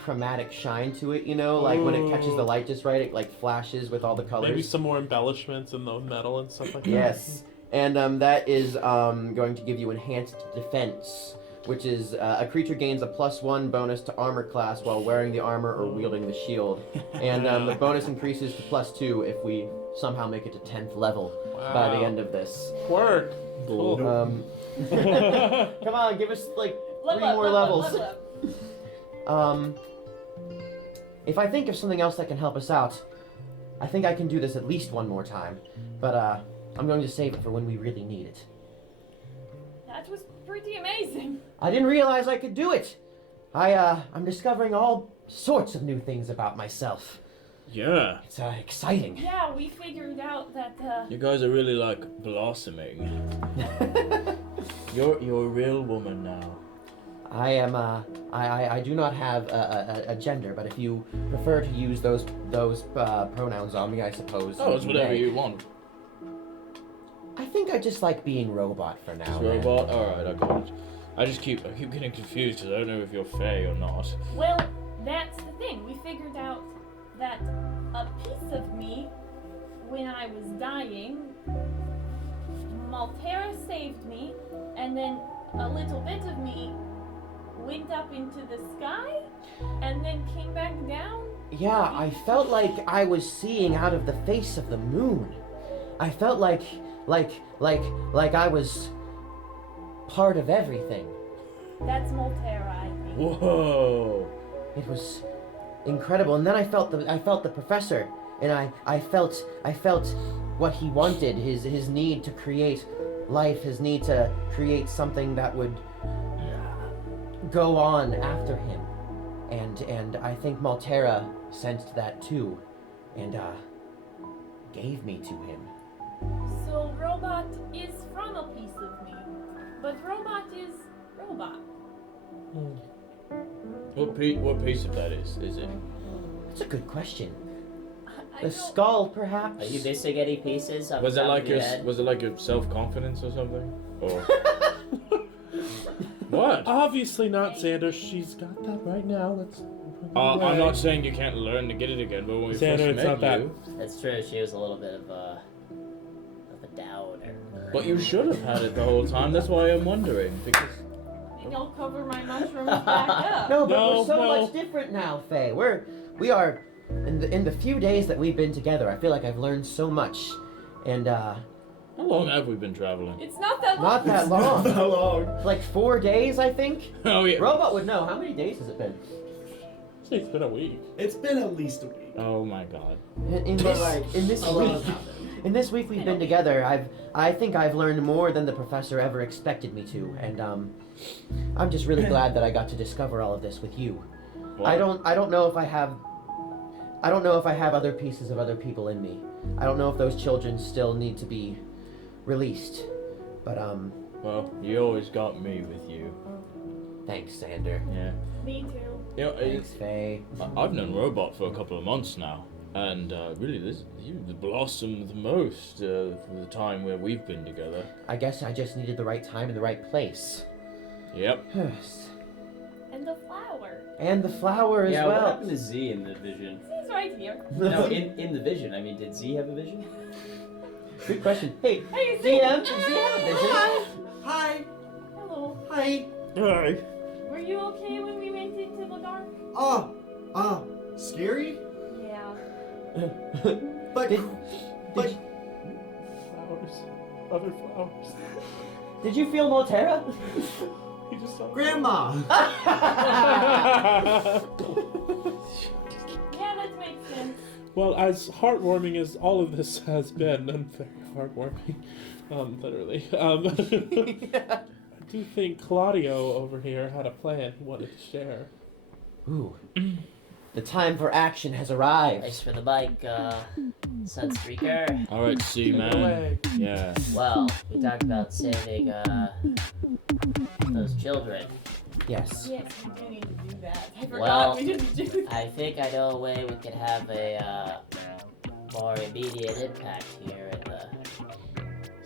chromatic shine to it, like when it catches the light just right, it like flashes with all the colors. Maybe some more embellishments in the metal and stuff like that. Yes, and that is going to give you enhanced defense, which is a creature gains a +1 bonus to armor class while wearing the armor or wielding the shield, and the bonus increases to +2 if we somehow make it to 10th level by the end of this. Work. Cool. Come on, give us like 3 more levels. Level up. If I think of something else that can help us out, I think I can do this at least one more time, but I'm going to save it for when we really need it. That was pretty amazing. I didn't realize I could do it. I'm discovering all sorts of new things about myself. Yeah. It's exciting. Yeah, we figured out that You guys are really like blossoming. You're a real woman now. I am. I do not have a gender, but if you prefer to use those pronouns on me, I suppose. Oh, it's whatever may. you want. I think I just like being robot for now. man. Robot. All right, I got it. I keep getting confused because I don't know if you're Fae or not. well, that's the thing. We figured out that a piece of me, when I was dying, Malterra saved me, and then a little bit of me went up into the sky, and then came back down. Yeah, I felt like I was seeing out of the face of the moon. I felt like I was part of everything. That's Malterra, I think. Whoa. It was incredible. And then I felt the professor, and I felt what he wanted, his need to create life, his need to create something that would go on after him. And I think Malterra sensed that too, and gave me to him. So robot is from a piece of me, but robot is robot. What piece of that is it? That's a good question. I The don't- skull, perhaps? Are you missing any pieces? On Was the it top like of your your head? was it like your self-confidence or something? Or what? Obviously not, Xander. She's got that right now. Let's. I'm not saying you can't learn to get it again, but when we Xander, first it's met not that. you, That's true. She was a little bit of a downer. but you should have had it the whole time. That's why I'm wondering because I think I'll cover my mushrooms back up. No, but No, we're so no. much different now, Faye. We are in the few days that we've been together. I feel like I've learned so much, and how long have we been traveling? It's not that long. not that long. How long? Like 4 days, I think. Oh yeah. Robot would know. How many days has it been? It's been a week. It's been at least a week. Oh my god. In this A lot week. has happened. In this week we've been together, I think I've learned more than the professor ever expected me to, and I'm just really glad that I got to discover all of this with you. What? I don't know if I have other pieces of other people in me. I don't know if those children still need to be released. But Well, you always got me with you. thanks, Xander. Yeah. Me too. You know, Thanks, Faye. I've known Robot for a couple of months now, and really, you've blossomed the most for the time where we've been together. I guess I just needed the right time and the right place. Yep. And the flower. And the flower as Yeah, what well. happened to Z in the vision? He's right here. No, in the vision. I mean, did Z have a vision? Good question. Hey, Hey, DM, does he have a vision? Hi. Hello. Hi. Alright. Were you okay when we went into the dark? Scary? Yeah. But Did Flowers. Other flowers. Did you feel Malterra? You just saw. Grandma. Yeah, that makes sense. Well, as heartwarming as all of this has been, and very heartwarming, literally, I do think Claudio over here had a plan he wanted to share. Ooh. The time for action has arrived. Thanks for the mic, Sunstreaker. All right, see, Take it man. away. Yeah. Well, we talked about saving those children. Yes. Yes, we do need to do that. I forgot Well, we didn't do that. I think I know a way we could have a more immediate impact here in the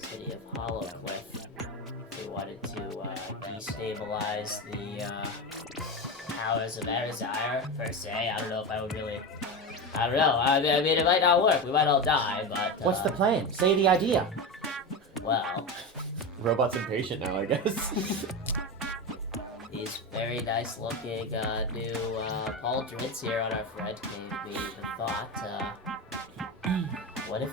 city of Hollowcliff. If we wanted to destabilize the powers of Arizire, per se. I don't know if I would really. I don't know. I mean, it might not work. We might all die, but. What's the plan? Say the idea. Well, Robot's impatient now, I guess. these very nice looking new pauldrons here on our front gave me the thought, what if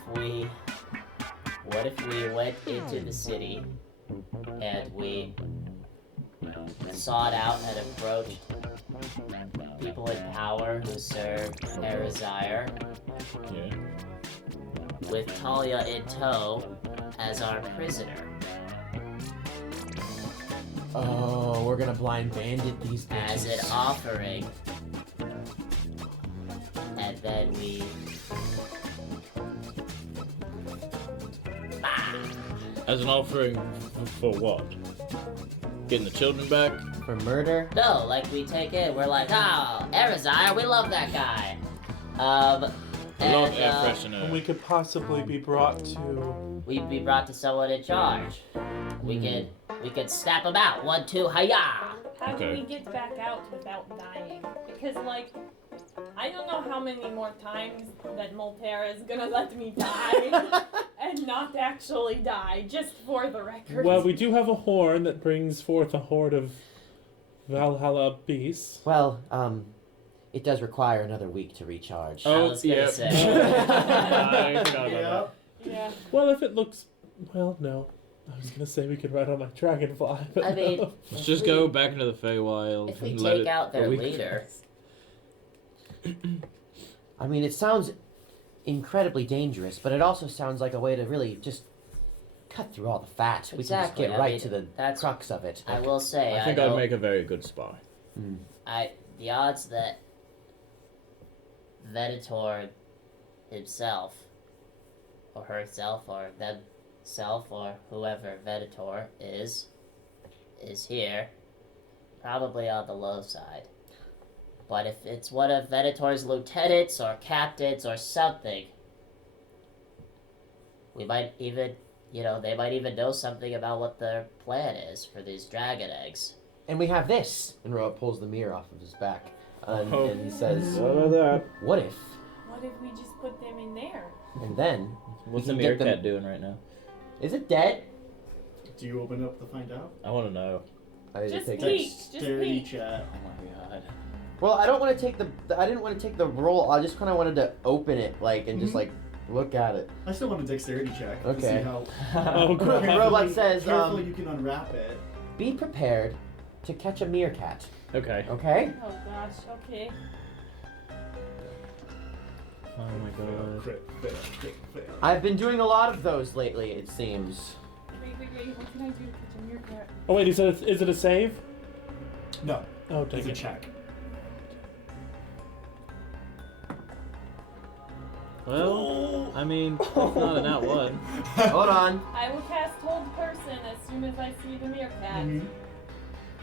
we went into the city and we sought out and approached people in power who serve Arizire Yeah. with Talia in tow as our prisoner. Oh, we're gonna blind bandit these bitches. As an offering, and then we As an offering for what? Getting the children back? For murder? no, like we take it, we're like, oh, Arizire, we love that guy. Love And air freshener. And we could possibly be brought to. we'd be brought to someone in charge. We could snap him out. 1, 2, hiya! How Okay. do we get back out without dying? Because, like, I don't know how many more times that Malterra is gonna let me die and not actually die, just for the record. Well, we do have a horn that brings forth a horde of Valhalla beasts. Well, it does require another week to recharge. I was gonna yep. say. I forgot about Yep. Yeah. Well, if it looks. Well, no. I was gonna say we could ride on my dragonfly, but I mean, no. Let's just go back into the Feywild. if we and let take it out their a week leader, I mean, it sounds incredibly dangerous, but it also sounds like a way to really just cut through all the fat. We can just Exactly, get I right mean, to the that's- crux of it. I will say, I think know, I'd make a very good spy. the odds that Venator himself, or herself, or themself, or whoever Venator is here, probably on the low side. But if it's one of Venator's lieutenants or captains or something, we might even, they might even know something about what their plan is for these dragon eggs. And we have this. And Roa pulls the mirror off of his back and says, What about that? what if? What if we just put them in there? And then, What's we the can get meerkat them- doing right now? Is it dead? Do you open up to find out? I want to know. I Just take peek. Just Dexterity peek. check. Oh my god. Well, I don't want to take I didn't want to take the roll. I just kind of wanted to open it, and just look at it. I still want a dexterity check to Okay. see how Oh, God. Robot says, carefully you can unwrap it. be prepared to catch a meerkat. Okay. Okay? Oh gosh, okay. Oh my god. Crit, fail. I've been doing a lot of those lately, it seems. Wait, what can I do to catch a meerkat? Oh wait, is it a save? No, Oh, dang it's a it. check. Well, I mean, it's not an out one. Hold on. I will cast Hold Person as soon as I see the meerkat.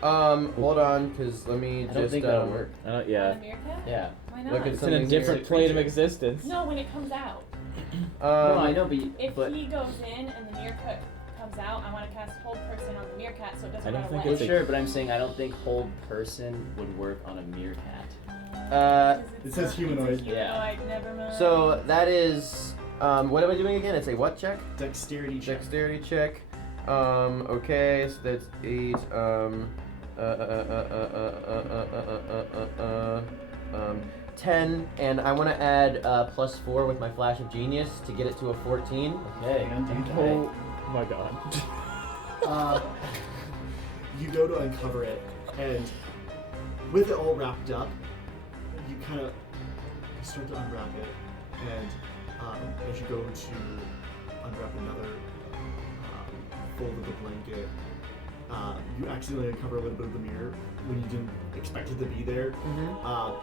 Hold on, because let me I just. don't think that'll work. Yeah. The meerkat? Yeah. Why not? Look at It's in a something different here. plane of existence. No, when it comes out. No, I know, If but he goes in and the meerkat comes out, I want to cast Hold Person on the meerkat so it doesn't I don't matter think when. it's a- sure, but I'm saying I don't think hold person would work on a meerkat. It says humanoid. It's a humanoid, never mind. So that is. What am I doing again? It's a what check? Dexterity check. Dexterity check. Okay, so that's 8. 10, and I want to add +4 with my flash of genius to get it to a 14. Okay. Oh my god. You go to uncover it, and with it all wrapped up, you kind of start to unwrap it, and as you go to unwrap another fold of the blanket, you accidentally uncover a little bit of the mirror when you didn't expect it to be there, but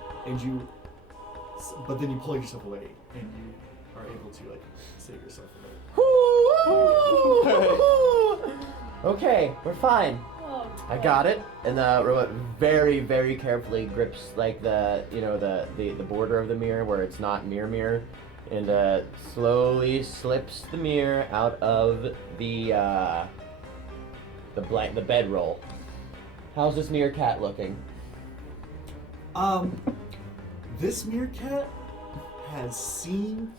then you pull yourself away, and you are able to save yourself away. Okay, we're fine. Oh, I got it. And the robot very, very carefully grips the border of the mirror where it's not mirror, and slowly slips the mirror out of the bedroll. How's this meerkat looking? This meerkat has seen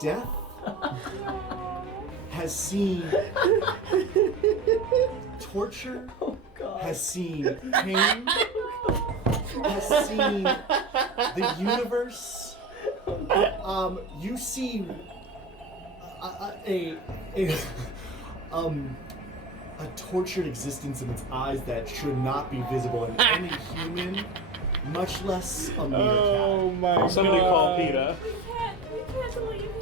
death, has seen torture, has seen pain, has seen the universe. You see a tortured existence in its eyes that should not be visible in any human, much less a meerkat. Oh my Somebody god. call PETA. we can't leave him in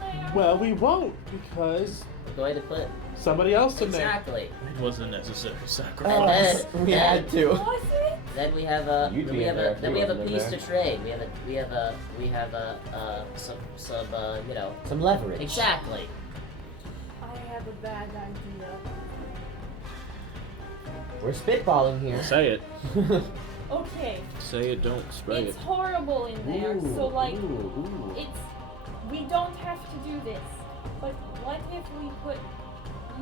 there. Well, we won't because We're going to put somebody else in there. exactly. It was a necessary And sacrifice. then, We had to. Was it? then we have a You'd then be we in have there a if then you we have a wasn't in piece there. to trade. We have some Some leverage. exactly. I have a bad idea. We're spitballing here. Say it. Okay, Say it, don't spray it's it. horrible in there, so Ooh. it's we don't have to do this. But what if we put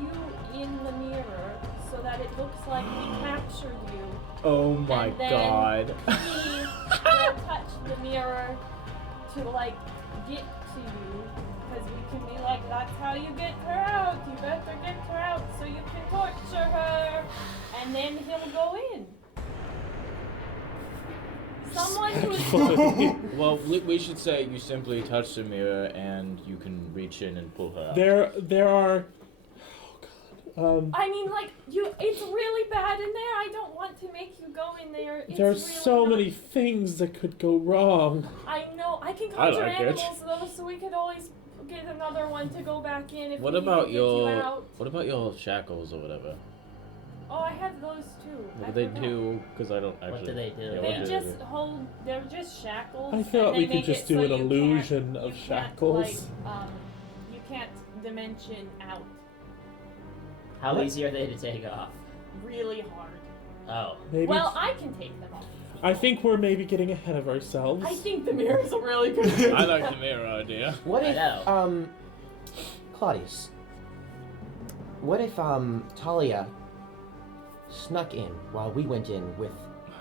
you in the mirror so that it looks like we captured you? Oh my And then god. He will touch the mirror to get to you, because we can be like, that's how you get her out. You better get her out so you can torture her, and then he'll go in. Someone who's Well, we should say you simply touch the mirror and you can reach in and pull her out. There are. Oh god. I mean, it's really bad in there. I don't want to make you go in there. It's There's really so not- many things that could go wrong. I know. I can I conjure like it. animals though, so we could always get get another one to go back in if What we need about to get you your out. What about your shackles or whatever? Oh, I have those too. What I do they forgot. do? Because I don't actually. What do they do? Yeah, what They do just hold. They're just shackles. I thought and we they could make just it do so an you illusion can't- of you shackles. Can't, like, you can't dimension out. How easy are they to take off? Really hard. Oh. Maybe. Well, I can take them off. I think we're maybe getting ahead of ourselves. I think the mirror's a really good idea. I like the mirror idea. What I if, know. Claudius, what if, Talia snuck in while we went in with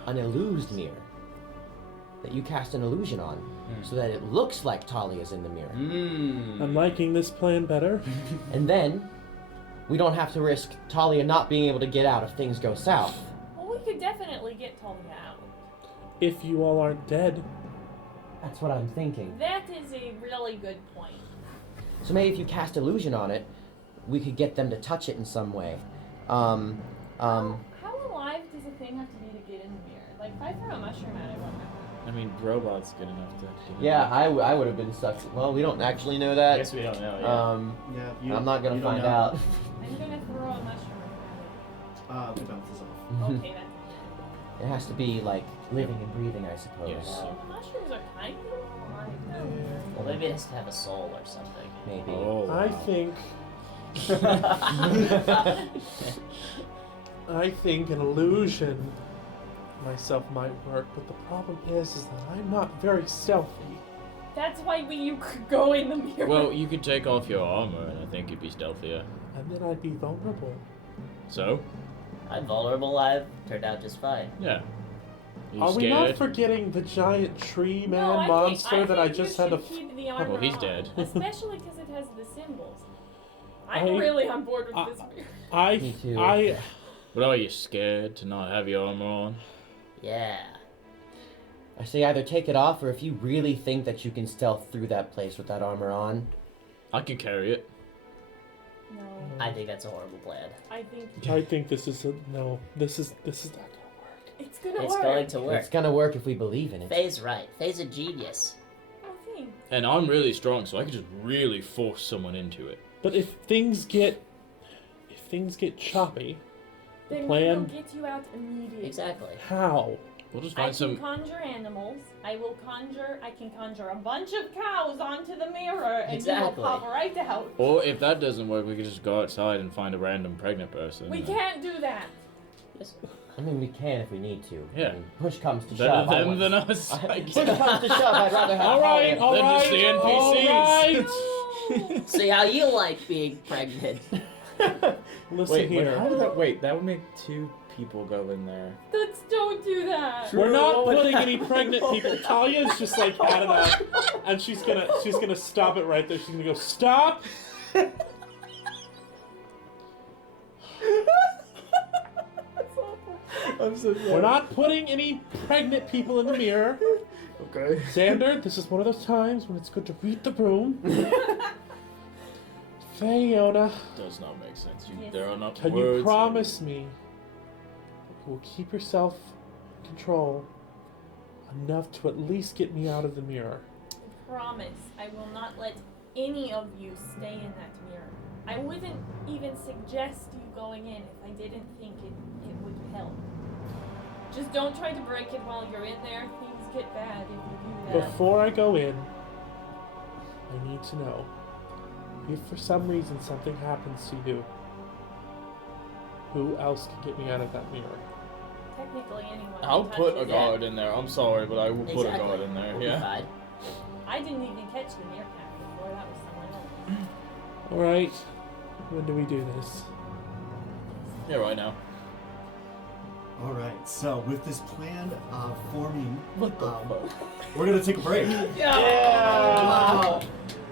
an illused mirror that you cast an illusion on so that it looks like Talia's in the mirror? I'm liking this plan better. And then we don't have to risk Talia not being able to get out if things go south. Well, we could definitely get Talia out. If you all aren't dead. That's what I'm thinking. That is a really good point. So maybe if you cast illusion on it, we could get them to touch it in some way. How alive does a thing have to be to get in the mirror? Like, if I throw a mushroom at it, what happens? I mean, robot's good enough to. Yeah, I would have been sucked. Well, we don't actually know that. I guess we don't know. Yeah. Yeah, I'm not gonna you don't find know. out. I'm gonna throw a mushroom at The bounces off. it. Okay, that's It has to be like living and breathing, I suppose. Yes. well, the mushrooms are kind of alive. Well, maybe it has to have a soul or something. Maybe. Oh. I wow. think I think an illusion myself might work, but the problem is that I'm not very stealthy. That's why you could go in the mirror. Well, you could take off your armor, and I think you'd be stealthier. And then I'd be vulnerable. So, I'm vulnerable. I've turned out just fine. yeah. You Are we scared? not forgetting the giant tree man no, monster that I think just you had to... should keep the armor well, he's on, dead. especially because it has the symbols. I'm I- really on board with this mirror. Me too. But are you scared to not have your armor on? Yeah. I say either take it off, or if you really think that you can stealth through that place with that armor on. I can carry it. No, I think that's a horrible plan. I think I think this is a... No, this is not gonna work. it's gonna It's work. going to work. It's gonna work if we believe in it. Faye's right. Faye's a genius. Oh, thanks. And I'm really strong, so I can just really force someone into it. But if things get choppy, Then plan- we will get you out immediately. Exactly. how? We'll just I find can some. conjure animals. I can conjure a bunch of cows onto the mirror, and Exactly. you will pop right out. Or if that doesn't work, we could just go outside and find a random pregnant person. We can't do that. Yes. I mean, we can if we need to. Yeah. I mean, push comes to Better shove. I them want- than us. I Push guess. comes to shove. I'd rather have. Alright, Talia. Then just the NPCs. alright! See how you like being pregnant. Listen here. how would that? Wait, that would make 2 people go in there. Don't do that. We're not putting any pregnant people. Talia's just like had enough, and she's gonna stop it right there. She's gonna go stop. I'm so sorry. We're not putting any pregnant people in the mirror. Okay. Xander, this is one of those times when it's good to read the room. Fiona, Does not make sense. Yes. There are not can words. you promise me you will keep yourself in control enough to at least get me out of the mirror? Promise, I will not let any of you stay in that mirror. I wouldn't even suggest you going in if I didn't think it would help. Just don't try to break it while you're in there. Things get bad if you do that. Before I go in, I need to know if for some reason something happens to you, who else can get me out of that mirror? Technically, anyone. I'll who put a touches it. guard in there. I'm sorry, but I will put a Exactly. guard in there. We'll be Yeah. fine. I didn't even catch the meerkat before. That was someone else. Alright, when do we do this? Yeah, right now. All right. So with this plan of forming, What the fuck? we're gonna take a break. Yeah.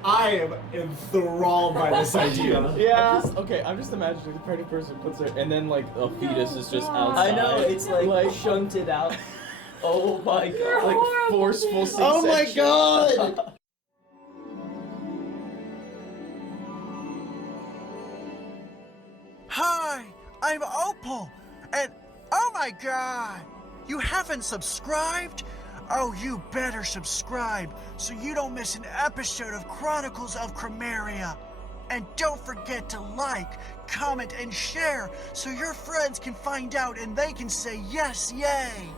I am enthralled by this idea. Yeah. I'm just imagining the pregnant person puts it, and then like a fetus is just God. outside. I know, it's like shunted out. Oh my You're god. Like horrible. forceful C-section. Oh my god! Hi, I'm Opal, and oh my god, you haven't subscribed? Oh, you better subscribe so you don't miss an episode of Chronicles of Chromaria. And don't forget to like, comment, and share so your friends can find out and they can say yes, yay!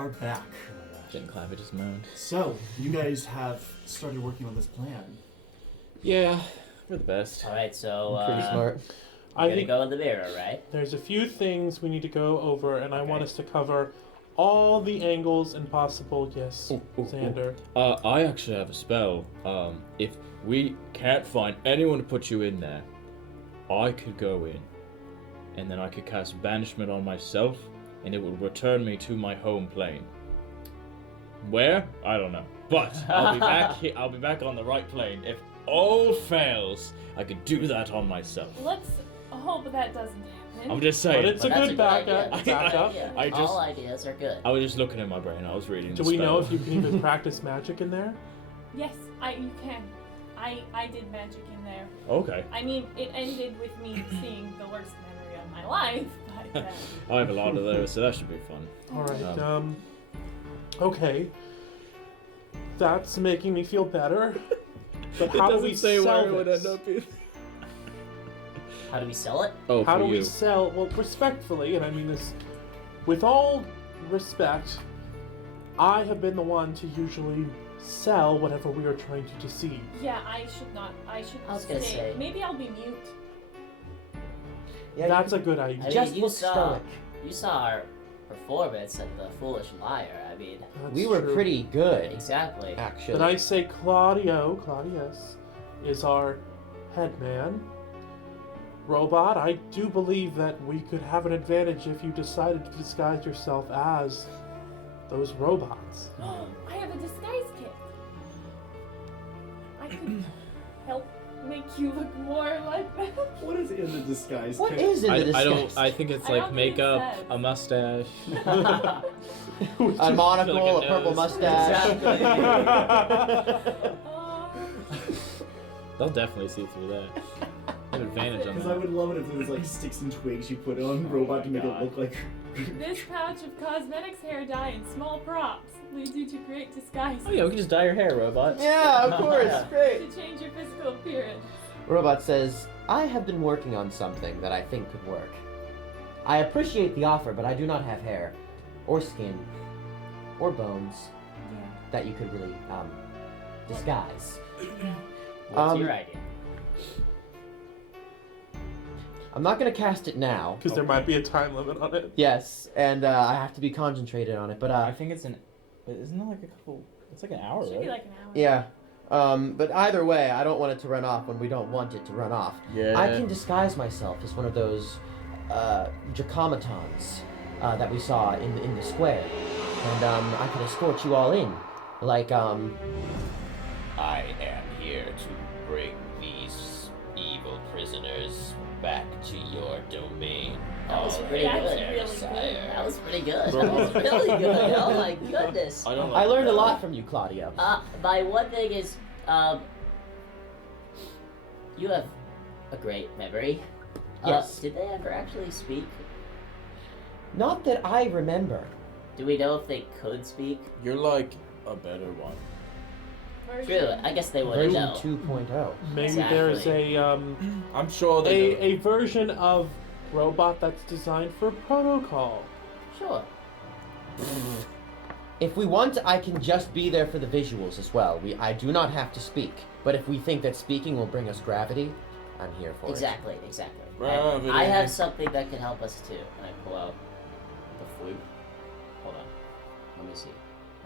are back. Jen Clavitt just moaned. So, you guys have started working on this plan. Yeah, we're the best. Alright, so, Pretty smart. we're I gonna think go in the mirror, right? there's a few things we need to go over, and I want Okay. us to cover all the angles and possible, yes, Xander. I actually have a spell. If we can't find anyone to put you in there, I could go in, and then I could cast banishment on myself, and it would return me to my home plane. Where? I don't know. But I'll be back here. I'll be back on the right plane. If all fails, I could do that on myself. Let's hope that doesn't happen. I'm just But saying. it's a That's good backup. idea. That's backup. a good idea. I just- All ideas are good. I was just looking at my brain. I was reading. Do the we know spell. if you can even practice magic in there? Yes, you can. I did magic in there. Okay. I mean, it ended with me seeing the worst memory of my life, but I have a lot of those, so that should be fun. All right. Okay. That's making me feel better. But how do we sell this? How do we sell it? Oh, How for do we you. sell? Well, respectfully, and I mean this with all respect, I have been the one to usually sell whatever we are trying to deceive. yeah, I should not. I should I was gonna stay. say- Maybe I'll be mute. Yeah, That's you a good I idea. mean, Just you look saw, stoic. You saw our performance at the Foolish Liar. I mean, That's we were true. pretty good, exactly. actually. Then I say Claudius, is our head man. Robot, I do believe that we could have an advantage if you decided to disguise yourself as those robots. I have a disguise kit. I could help make you look more like them. What is in the disguise What kit? is in the I disguise? don't. I think it's I like don't think it makeup, says. a mustache. A monocle, Like a a purple nose. mustache. They'll definitely see through that. Have advantage on Because I that. would love it if it was like sticks and twigs you put on robot to make it look like. This pouch of cosmetics, hair dye, and small props leads you to create disguises Oh yeah, we can just dye your hair, robot. Yeah, of course. Great. to change your physical appearance. Robot says, I have been working on something that I think could work. I appreciate the offer, but I do not have hair, or skin, or bones that you could really, disguise. What's your idea? I'm not gonna cast it now. Because there might be a time limit on it. Yes, and I have to be concentrated on it, but I think it's isn't it like a couple? It's like an hour, Should right? be like an hour. yeah. But either way, I don't want it to run off when we don't want it to run off. Yeah. I can disguise myself as one of those Dracomatons that we saw in the square, and I can escort you all in, like I am here to bring these evil prisoners back to your domain. That was Oh, pretty That's good. really good. sire. That was pretty good. That was really good. Oh my goodness. I don't. I learned a lot from you, Claudio. My one thing is, you have a great memory. Yes. Did they ever actually speak? Not that I remember. Do we know if they could speak? You're like a better one. True. I guess they wouldn't Version know. 2.0. Maybe Exactly. there's I'm sure they. a version of robot that's designed for protocol. Sure. If we want, I can just be there for the visuals as well. I do not have to speak. But if we think that speaking will bring us gravity, I'm here for Exactly. Exactly. And Gravity. I have something that can help us too. And I pull out the flute. Hold on. Let me see.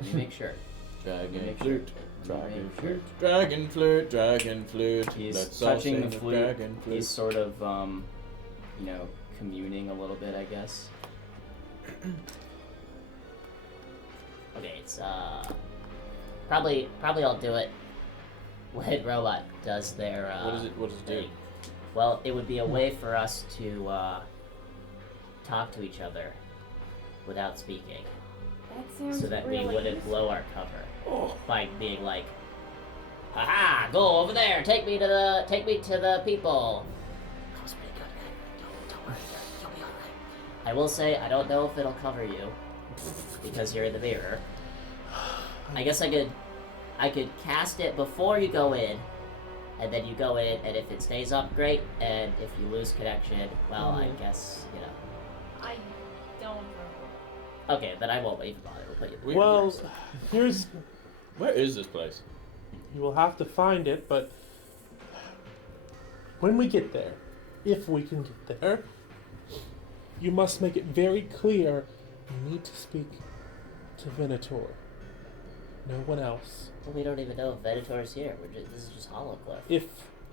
Let me make sure. Dragon Make flute. sure. Dragon Make flute. Dragon flute. Dragon flute. He's Let's all touching sing the flute. Dragon flute. He's sort of, communing a little bit, I guess. Okay, it's probably I'll do it when Robot does their What does it do? thing. Well, it would be a way for us to talk to each other without speaking, That sounds so that really we wouldn't useful. blow our cover by being like, "Aha! Go over there. Take me to the people." That was pretty good. Don't worry, you'll be all right. I will say I don't know if it'll cover you because you're in the mirror. I guess I could cast it before you go in, and then you go in, and if it stays up, great, and if you lose connection, well, I guess, I don't know. Okay, then I won't even bother. We'll put you. Well, here's. Where is this place? You will have to find it, but when we get there, if we can get there, you must make it very clear you need to speak to Venator. No one else. Well, we don't even know if Venator's here. This is just Holoclef. If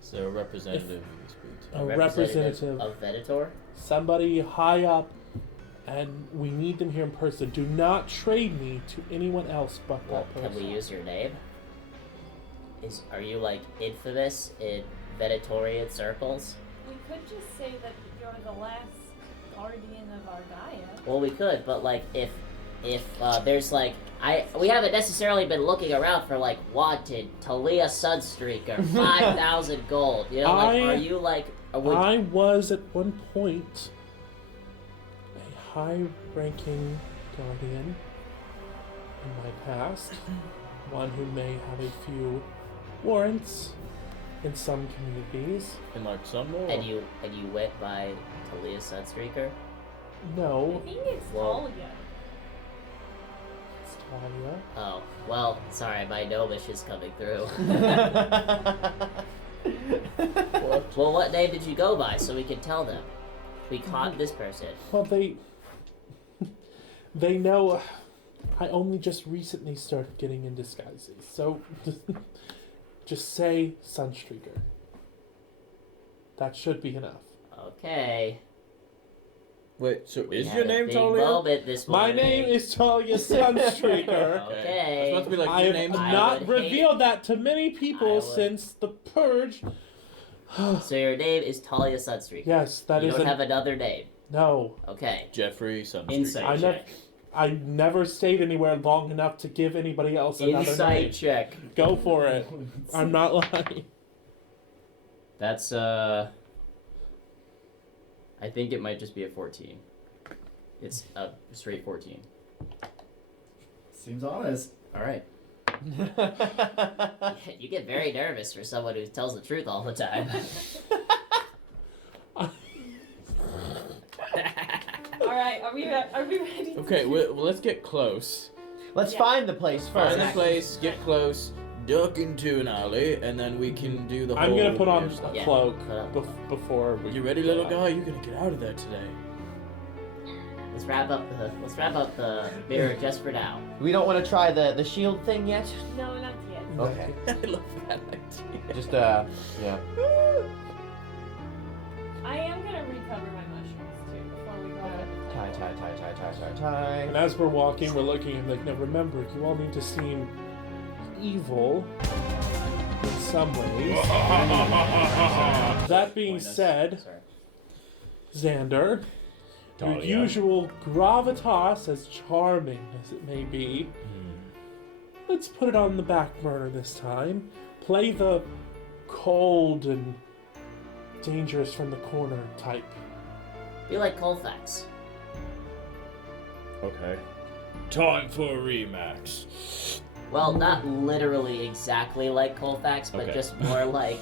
Is there a representative you can speak to? a representative of Venator? somebody high up, and we need them here in person. Do not trade me to anyone else but Well, that person. can we use your name? Are you like infamous in Venatorian circles? We could just say that you're the last guardian of our Gaia. Well, we could, but like if there's like we haven't necessarily been looking around for like wanted Talia Sunstreaker 5,000 gold. You know, like are you like? I was at one point a high-ranking guardian in my past, one who may have a few warrants in some communities. In like some more? And you went by Talia Sunstreaker? No. I think it's Well- Talia. It's Talia. Oh, well, sorry, my gnomish is coming through. Well, what name did you go by so we can tell them? We caught this person. Well, they know I only just recently started getting in disguises, so just say Sunstreaker. That should be enough. Okay. Wait, so We is had your a name big Talia? moment this My morning. name is Talia Sunstreaker. Okay. I was about to be like, I your have name's not would revealed that to many people I would- since the purge. So your name is Talia Sunstreaker. Yes, that you is don't have another name. No. Okay. Jeffrey Sunstreaker. Insight I check. never stayed anywhere long enough to give anybody else another Insight name. check. Go for it. I'm not lying. That's I think it might just be a 14. It's a straight 14. Seems honest. All right. You get very nervous for someone who tells the truth all the time. Alright, are we ready? Okay, well, let's get close. Let's Yeah. find the place first. Find the place, get close, duck into an alley, and then we can do the whole... I'm gonna put on weird stuff. a Yeah. cloak Put before we. You ready, little guy? You're gonna get out of there today. Let's wrap up the mirror just for now. We don't want to try the shield thing yet? No, not yet. Okay. I love that idea. Just, yeah. I am gonna recover my mushrooms too before we go out. Tie. And as we're walking, we're looking and like, now remember, you all need to seem evil in some ways. That being said, Sorry. Xander, your Talia. usual gravitas, as charming as it may be, let's put it on the back burner this time. Play the cold and dangerous from the corner type. Be like Colfax. Okay. Time for a rematch. Well, not literally exactly like Colfax, but Okay. just more like.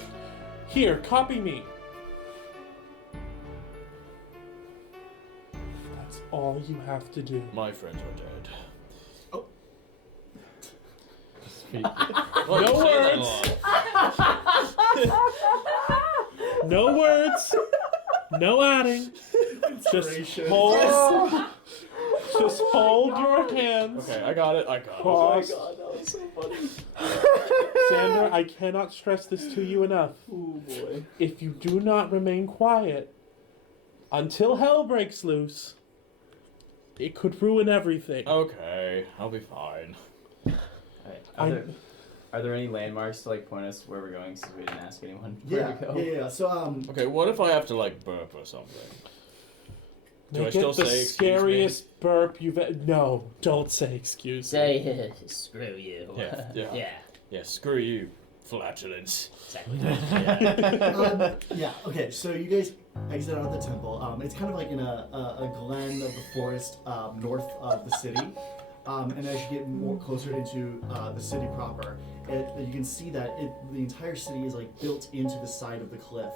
Here, copy me. That's all you have to do. My friends are dead. No words. No words. No adding. Just hold. Just hold your hands. Okay, I got it. Cross. that was so funny. Xander, I cannot stress this to you enough. Oh boy. If you do not remain quiet until hell breaks loose, it could ruin everything. Okay, I'll be fine. Alright. Are there any landmarks to like point us where we're going since we didn't ask anyone where Yeah, to go? yeah. So Okay, what if I have to like burp or something? Do I Make still it the say excuse scariest burp you've no, don't say excuse me. Say, screw you. Yeah. Yeah, screw you, flatulence. Exactly. yeah. Okay. So you guys exit out of the temple. It's kind of like in a glen of the forest north of the city. And as you get more closer into the city proper, you can see that the entire city is like built into the side of the cliff,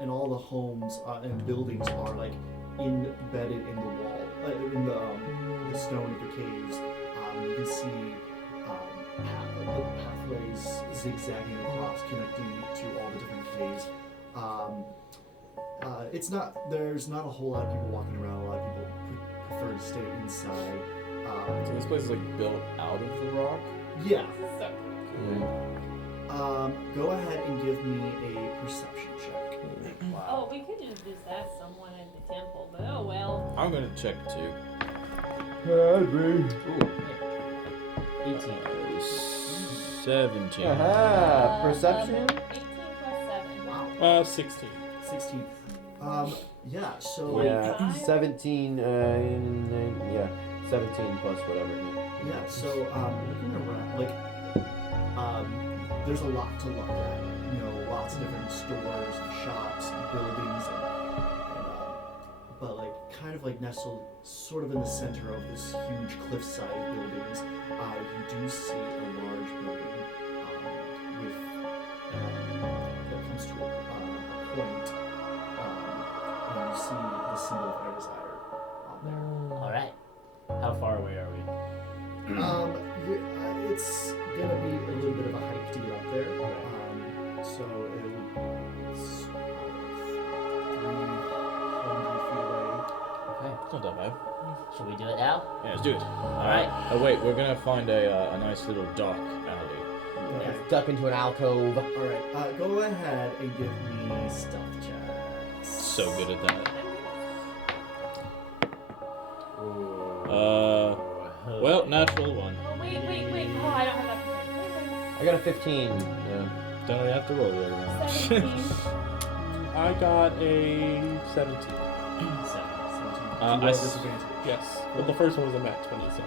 and all the homes and buildings are like embedded in the wall, in the the stone of the caves. You can see the pathways zigzagging across, connecting to all the different caves. There's not a whole lot of people walking around. A lot of people prefer to stay inside. So this place is like built out of the rock? Yeah. So, Go ahead and give me a perception check. oh, we could just ask someone at the temple, but oh well. I'm gonna check too. Ooh, 18. 17. Aha! Perception? 18 plus 7. 16. 16. Yeah, so... Yeah, 25? 17, yeah, 17 plus whatever. Yeah, so, looking around, there's a lot to look at. You know, lots of different stores and shops and buildings but kind of nestled sort of in the center of this huge cliffside of buildings, you do see a large building with that comes to a point, and you see the symbol of Air Desire on there. All right. How far away are we? It's gonna be a little bit of a hike to get up there. So it's 300 feet away. Okay. It's not that bad. Should we do it now? Yeah, let's do it. Alright. Oh wait, we're gonna find a nice little dark alley. Okay. Duck into an alcove. All right. Go ahead and give me stealth checks. So good at that. Well, natural one. Oh, wait. Oh, I don't have that. I got a 15. Yeah. Don't really have to roll the other one. 17. I got a 17. 17. Disadvantage. Yes. Well, the first one was a Mac 20, so.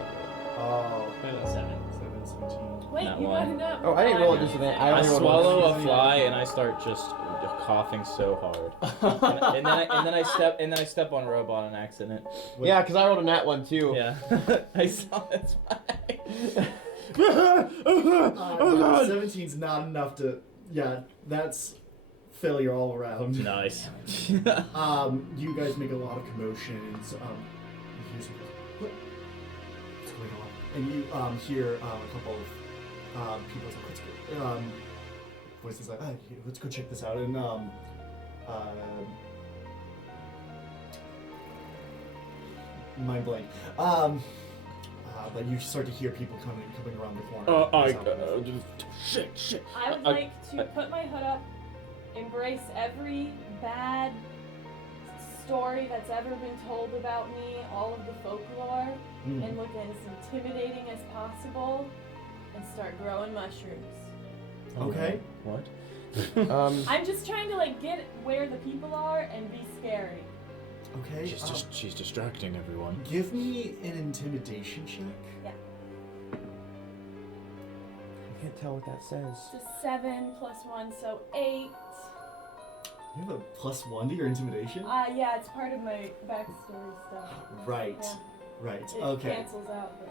Oh. Yeah. 7, 17. Wait, Not you one. got enough. Oh, I didn't roll a disadvantage. I only rolled swallow one. a fly and I start just coughing so hard, and then I step on Robot on accident. Yeah, because I rolled a nat one too. Yeah, I saw that's why. Oh god! 17's not enough to. Yeah, that's failure all around. Nice. You guys make a lot of commotions. You hear some, what's going on? And you hear a couple of people say, let's go. Voices like, let's go check this out. And mind blank. But you start to hear people coming around the corner. Shit. I would like to put my hood up, embrace every bad story that's ever been told about me, all of the folklore, and look as intimidating as possible, and start growing mushrooms. Okay. What? I'm just trying to get where the people are and be scary. Okay. She's distracting everyone. Give me an intimidation check. Yeah. I can't tell what that says. It's a 7 plus 1, so 8. You have a +1 to your intimidation? Yeah, it's part of my backstory stuff. Right. Yeah. Right. It Okay. cancels out. But...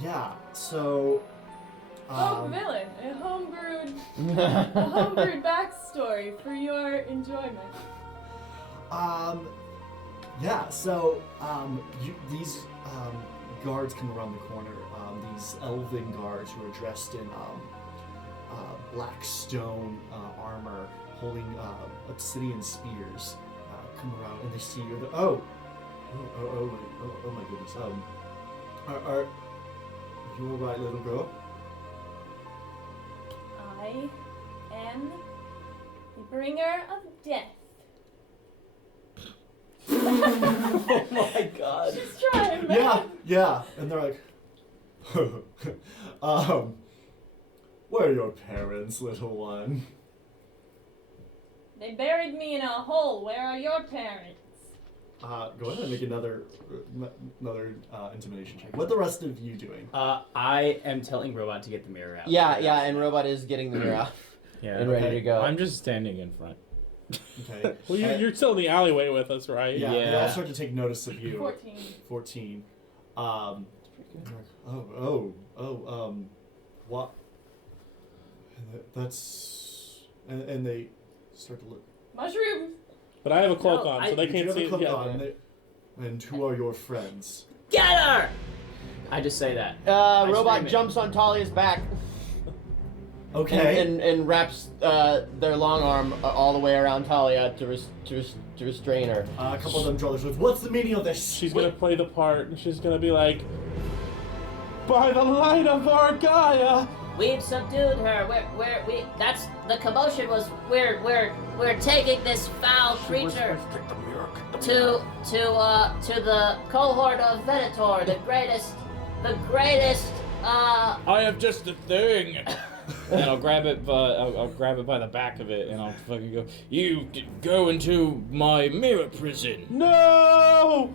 Yeah. So. villain, a homebrewed backstory for your enjoyment. Yeah. So, these guards come around the corner. These elven guards who are dressed in black stone armor, holding obsidian spears, come around and they see you. Oh my goodness. Are you all right, little girl? I am the bringer of death. Oh my god. Just trying, man. Yeah. And they're like, where are your parents, little one? They buried me in a hole. Where are your parents? Go ahead and make another intimidation check. What the rest of you doing? I am telling Robot to get the mirror out. Yeah, and Robot is getting the mirror off Yeah. and ready Okay. to go. I'm just standing in front. Okay. Well, you're still in the alleyway with us, right? Yeah, they all Yeah. start to take notice of you. 14. 14. What? And they start to look. Mushrooms. But I have a cloak No, on, so they You can't have see a it. cloak Yeah. on, and who are your friends? Get her! I just say that. Robot scream it. jumps on Talia's back Okay. and wraps their long arm all the way around Talia to restrain her. A couple of them draw their swords. What's the meaning of this? She's gonna play the part, and she's gonna be like, "By the light of our Gaia." We've subdued her. That's the commotion was. We're taking this foul creature to the cohort of Venator, the greatest. I have just a thing. And I'll grab it by the back of it, and I'll fucking go. You go into my mirror prison. No!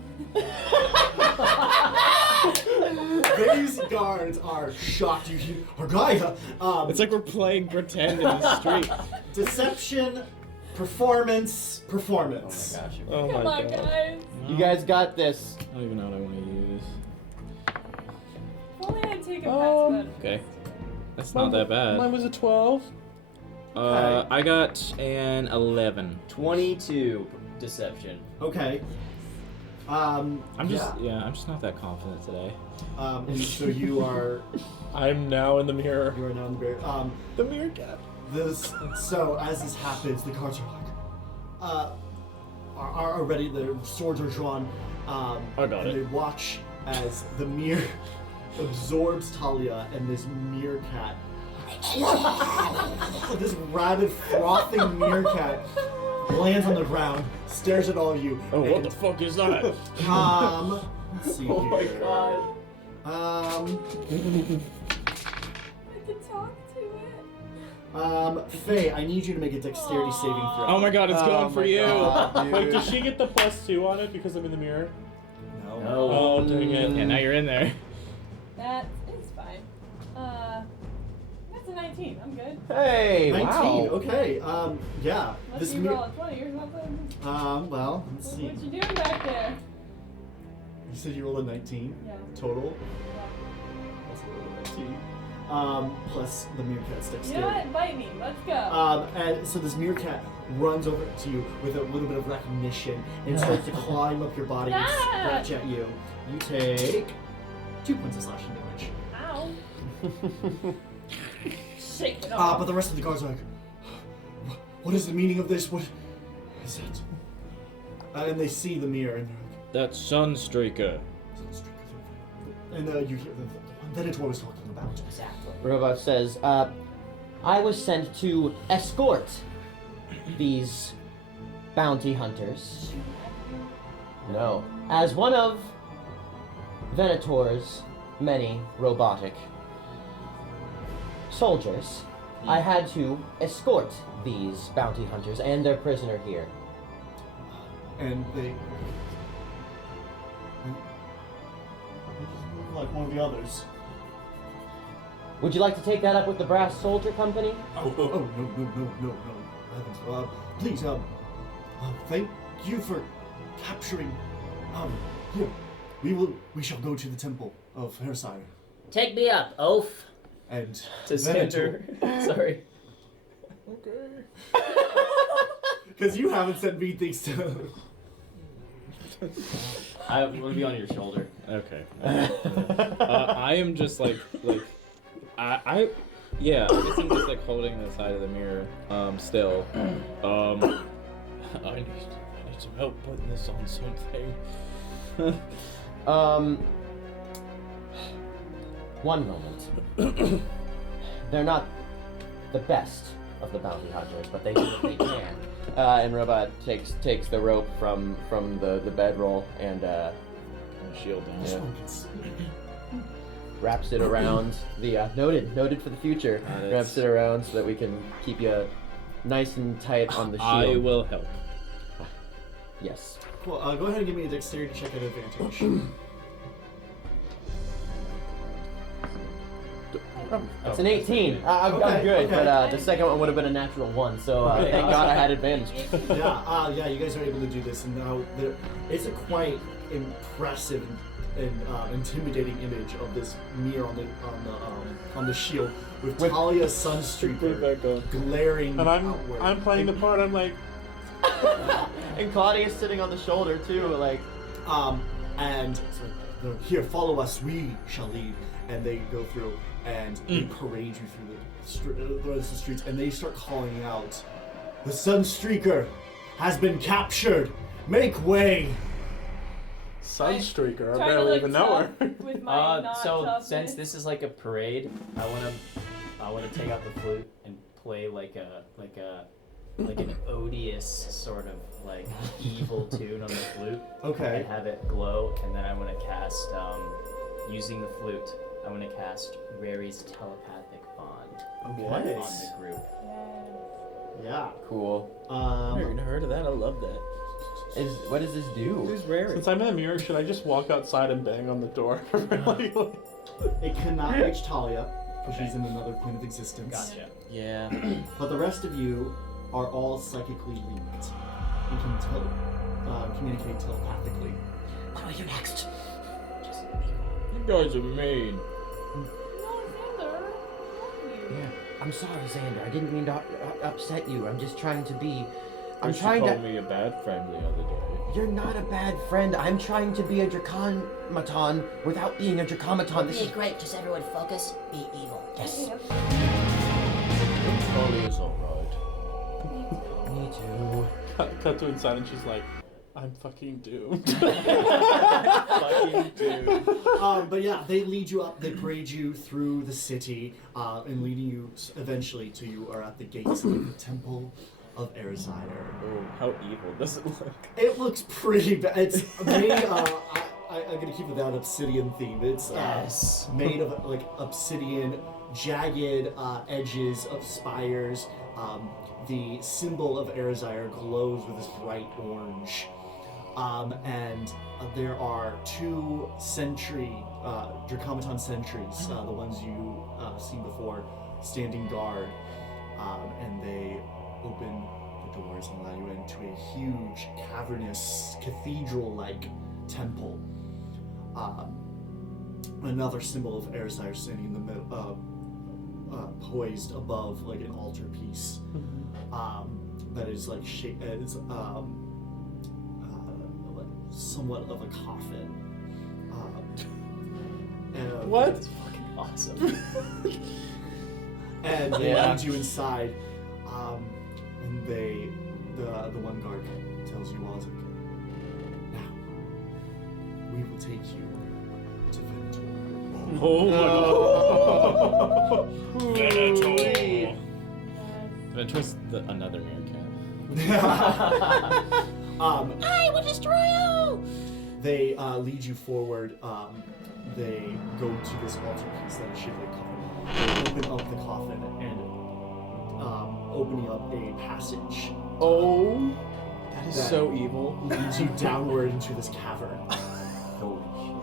These guards are shocked. You hear Argaia. It's like we're playing pretend in the street. Deception, performance. Oh my gosh. Oh my Come on, god. guys. You guys got this. I don't even know what I want to use. If only I'd taken Pat's Okay. That's not that bad. Mine was a 12. I got an 11. 22 deception. Okay. I'm just not that confident today. And so you are I'm now in the mirror. you are now in the bear. The mirror cat. So as this happens, the guards are like, are ready. Their swords are drawn. I got and it. they watch as the mirror absorbs Talia and this meerkat. This rabid, frothing meerkat lands on the ground, stares at all of you. Oh, what the fuck is that? Let's see Oh my here. god. I can talk to it. Faye, I need you to make a dexterity saving throw. Oh my god, it's going for you. Wait, does she get the +2 on it because I'm in the mirror? No. No. Oh, dang it. Yeah, now you're in there. That is fine. That's a 19. I'm good. Hey, 19. wow. Okay. Yeah. Unless This you roll a 20 or something. well, let's see. What you doing back there? You said you rolled a 19 Yeah. total. Also rolled a 19. Plus the meerkat's You dexterity. know what? Bite me. Let's go. And so this meerkat runs over to you with a little bit of recognition and starts to climb up your body and Ah! scratch at you. You take 2 points of slashing damage. Ow. Shake it off. But the rest of the guards are like, what is the meaning of this? What is it? And they see the mirror and they're like, That's Sunstreaker. and you hear the one Venator was talking about. Exactly. Robot says, I was sent to escort these bounty hunters. No. As one of Venator's many robotic soldiers, I had to escort these bounty hunters and their prisoner here. And they like one of the others. Would you like to take that up with the Brass Soldier Company? Oh, no. Heavens. Please, thank you for capturing. Here, we shall go to the temple of Hersire. Take me up, oaf. And To center. Sorry. Okay. Because you haven't sent me things to. I want to be on your shoulder. Okay. I am just like I guess I'm just like holding the side of the mirror still. I need some help putting this on something. One moment. They're not the best of the bounty hunters, but they do what they can. And Robot takes the rope from the bedroll and Shield him. yeah, wraps it around the noted for the future. Wraps it around so that we can keep you nice and tight on the shield. I will help. Yes. Cool. Go ahead and give me a dexterity check at advantage. It's an 18. I'm Okay, good, okay. but the second one would have been a natural 1, so Okay, thank God I had advantage. Yeah, you guys are able to do this, and now it's a quite impressive and intimidating image of this mirror on the shield with Talia's Sunstreaker glaring And outward. I'm playing the part. I'm like, And Claudia's sitting on the shoulder too, like. And so Here, follow us. We shall lead. And they go through and they parade you through the streets, and they start calling out, "The Sunstreaker has been captured. Make way." Sunstreaker, I Try to barely look even know her. tough with my not So toughness. since this is like a parade, I wanna take out the flute and play like an odious sort of like evil tune on the flute. Okay. And have it glow, and then I want to cast using the flute. I want to cast Rary's telepathic bond on Okay. the group. Yeah. Cool. I've never heard of that. I love that. What does this do? Who's Rary? Since I'm in a mirror, should I just walk outside and bang on the door? It cannot reach Talia, because she's in another plane of existence. Gotcha. Yeah. But the rest of you are all psychically linked and can communicate telepathically. What are you next? You guys are mean. No, Xander, I love you. Yeah. I'm sorry, Xander. I didn't mean to upset you. I'm just trying to be. I'm She trying called to. me a bad friend the other day. You're not a bad friend. I'm trying to be a Dracomaton without being a Dracomaton. This Be is. great, just everyone focus, be evil. Yes. Charlie is alright. Me too. Cut to inside, and she's like, "I'm fucking doomed." Fucking dude. But yeah, they lead you up, they parade you through the city, and leading you eventually to you are at the gates of the Temple of Erzire. Oh, how evil does it look? It looks pretty bad. It's made, I'm gonna keep with that obsidian theme. It's Yes. made of like obsidian, jagged edges of spires. The symbol of Erzire glows with this bright orange. And there are 2 sentry, Dracomaton sentries, the ones you seen before, standing guard, and they open the doors and allow you into a huge, cavernous, cathedral-like temple. Another symbol of Erzire standing in the middle, poised above like an altarpiece, that is like it's somewhat of a coffin. And What? That's fucking awesome. And they Yeah. lead you inside, and the one guard tells you all, is like, "Now, we will take you to Venator." Oh my god. Venator. Venator's another meerkat. I will destroy you! They lead you forward. They go to this altarpiece that is shaped like a coffin. They open up the coffin and opening up a passage. Oh, that is That- so evil. Leads you downward into this cavern. Holy shit.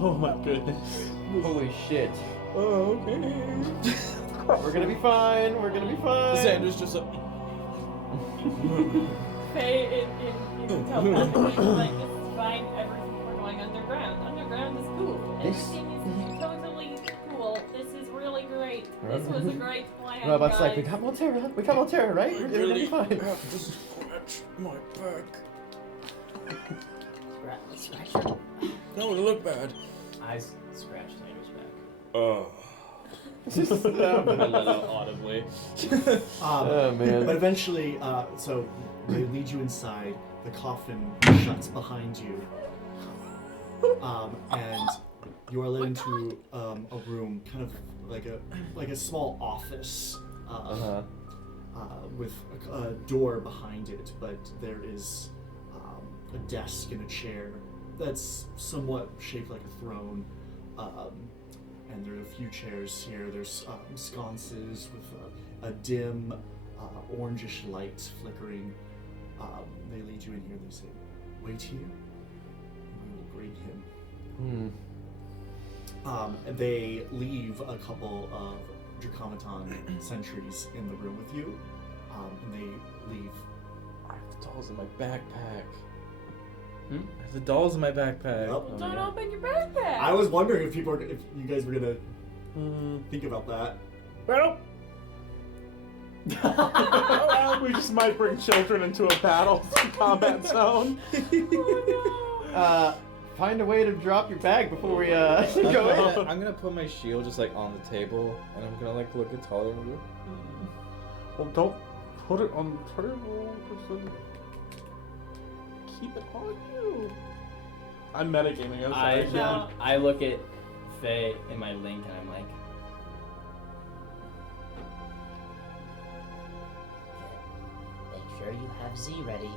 Oh my goodness. Holy shit. Oh, okay. We're gonna be fine. We're gonna be fine. Xander's just a. Faye in telepathy, like, this is fine, we're going underground. Underground is cool. Everything is totally cool. This is really great. This was a great plan, Robot's like, we guys. got Malterra. We got Malterra, right? We're gonna be fine. have to scratch my back. Scratch your... No, it'll look bad. I scratched Xander's back. Oh. A little audibly. Oh, man. But eventually, so they lead you inside. The coffin shuts behind you, and you are led into a room, kind of like a small office, with a door behind it. But there is a desk and a chair that's somewhat shaped like a throne. And there are a few chairs here. There's sconces with a dim, orangish light flickering. They lead you in here. They say, "Wait here, and we will bring him." And they leave a couple of Dracomaton sentries in the room with you, and they leave. I have the dolls in my backpack. I have the dolls in my backpack. Yep. Don't open your backpack. I was wondering if you guys were gonna think about that. Well, we just might bring children into a battle combat zone. find a way to drop your bag before we go in. I'm gonna put my shield just like on the table, and I'm gonna like look at Talia and go, Well, don't put it on the table. Just like, keep it on you. I'm metagaming. I'm sorry. I look at Faye in my link and I'm like, Make sure you have Z ready.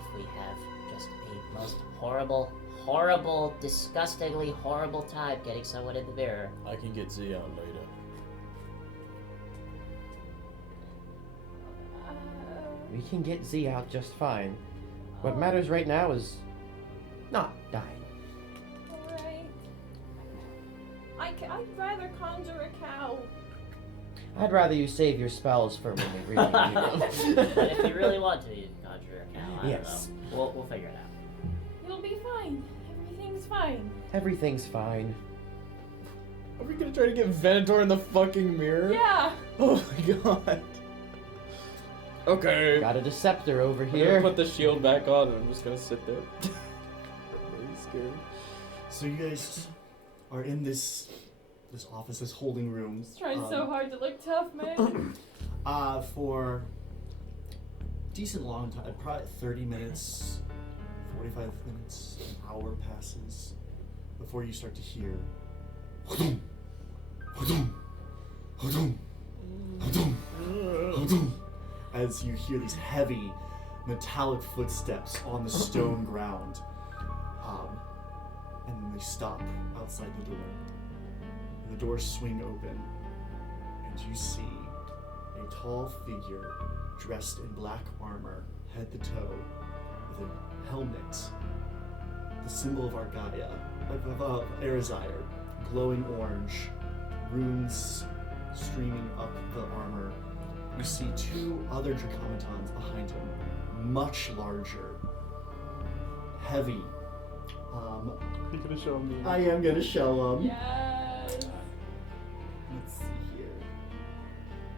If we have just a most horrible, disgustingly horrible time getting someone in the mirror. I can get Z out later. We can get Z out just fine. What matters right now is not dying. Alright. I'd rather conjure a cow. I'd rather you save your spells for when we really need them. If you really want to, you can conjure a cow. I Yes. don't know. We'll figure it out. It'll be fine. Everything's fine. Everything's fine. Are we gonna try to get Venator in the fucking mirror? Yeah. Oh my god. Okay. Got a Deceptor over I'm here. gonna put the shield back on and I'm just gonna sit there. Really scared. So you guys are in this office, this holding room. Trying so hard to look tough, man. For decent long time, probably 30 minutes, 45 minutes, an hour passes before you start to hear "Hudum, hudum, hudum, hudum, hudum," as you hear these heavy metallic footsteps on the stone ground. And then they stop outside the door. The doors swing open, and you see a tall figure dressed in black armor, head to toe, with a helmet, the symbol of Argaia, of Erizire, glowing orange, runes streaming up the armor. You see two other Dracomatons behind him, much larger, heavy. You're gonna show me. I am gonna show them. Yes. Let's see here.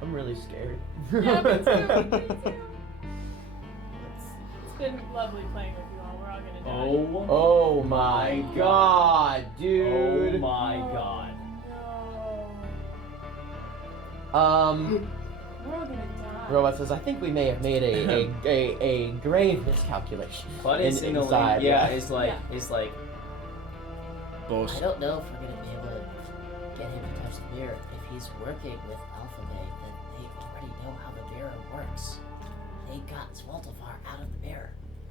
I'm really scared. Yeah, me too. Me too. Let's see. It's been lovely playing with you all. We're all gonna die. Oh my god, dude. oh my god. No. We're all gonna die. Robot says, I think we may have made a grave miscalculation. But it's in inside. it's like Boss. I don't know if we're gonna be able to get him to touch the mirror. If he's working with Alphabet, then they already know how the mirror works. They got Zwaltafar out of the mirror.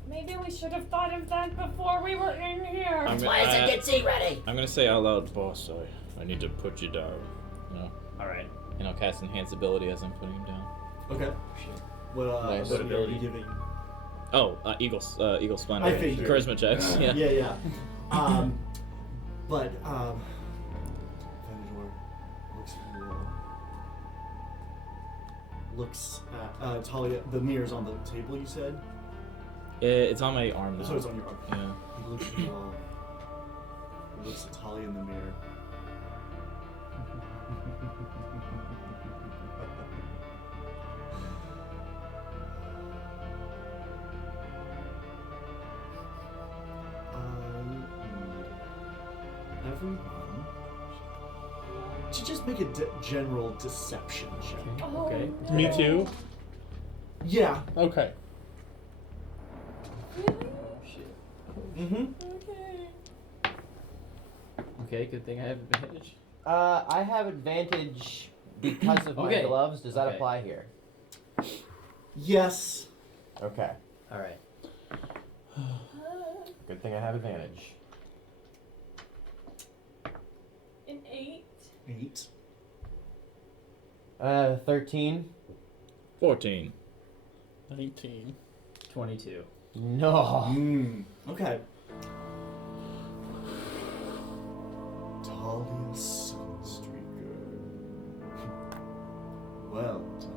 Maybe we should have thought of that before we were in here. I'm That's why I said get Z ready! I'm gonna say out loud, boss, I need to put you down. You know? alright. And I'll cast Enhance Ability as I'm putting him down. Okay. What Nice. what ability are you giving? Oh, Eagle Splendor. I figured. Charisma checks. Yeah. Yeah. But Venator looks at you all. Looks at Talia. The mirror's on the table. You said. It's on my arm now. So it's on your arm. Yeah. He looks at you all. He looks at Talia in the mirror. Everyone to just make a general deception check. Oh, Okay. Me too. Yeah. Okay. Really? Mm-hmm. Okay. Okay, good thing I have advantage. I have advantage because of my Okay. gloves. Does that Okay. apply here? Yes. Okay. Alright. Good thing I have advantage. An 8. 8. 13. 14. 19. 22. No. Okay. Talia Sunstreaker. Well done.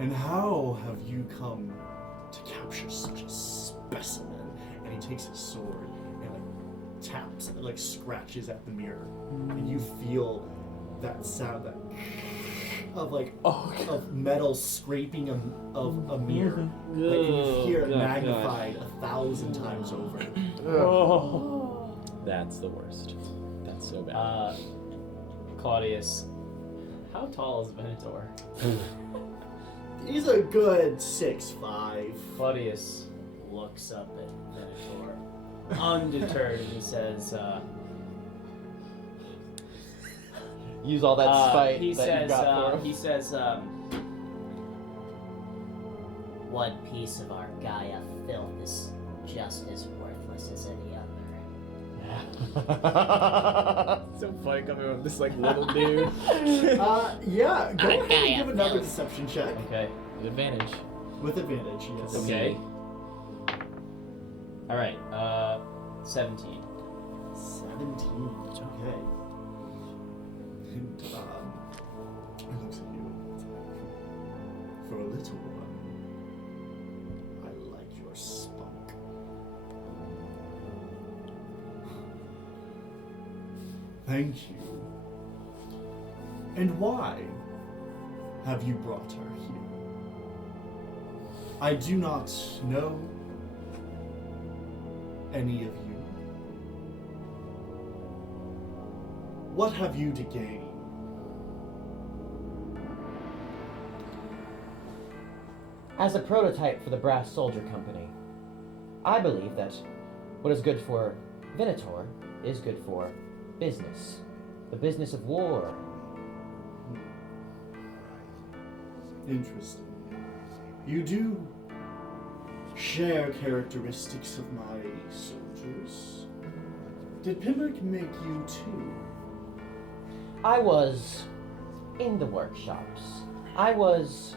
And how have you come to capture such a specimen? And he takes his sword and taps and scratches at the mirror. And you feel that sound, that of like Oh, of metal scraping of a mirror. Like, and you hear it God, magnified 1,000 times over. Oh. That's the worst. That's so bad. Claudius, how tall is Venator? He's a good 6'5". Claudius looks up at Venator, undeterred, and he says, Use all that spite he that says, you got for him. he says, One piece of our Gaia filth is just as worthless as any other. So funny coming from this like little dude. Yeah, go ahead and give another deception check. okay, With advantage. With advantage, yes. okay. Alright, 17. 17. Okay. And, he looks at you. For a little one, I like your spunk. Thank you. And why have you brought her here? I do not know any of you. What have you to gain? As a prototype for the Brass Soldier Company, I believe that what is good for Venator is good for business. The business of war. Interesting. You do share characteristics of my soldiers. Did Pimbrick make you too? I was in the workshops. I was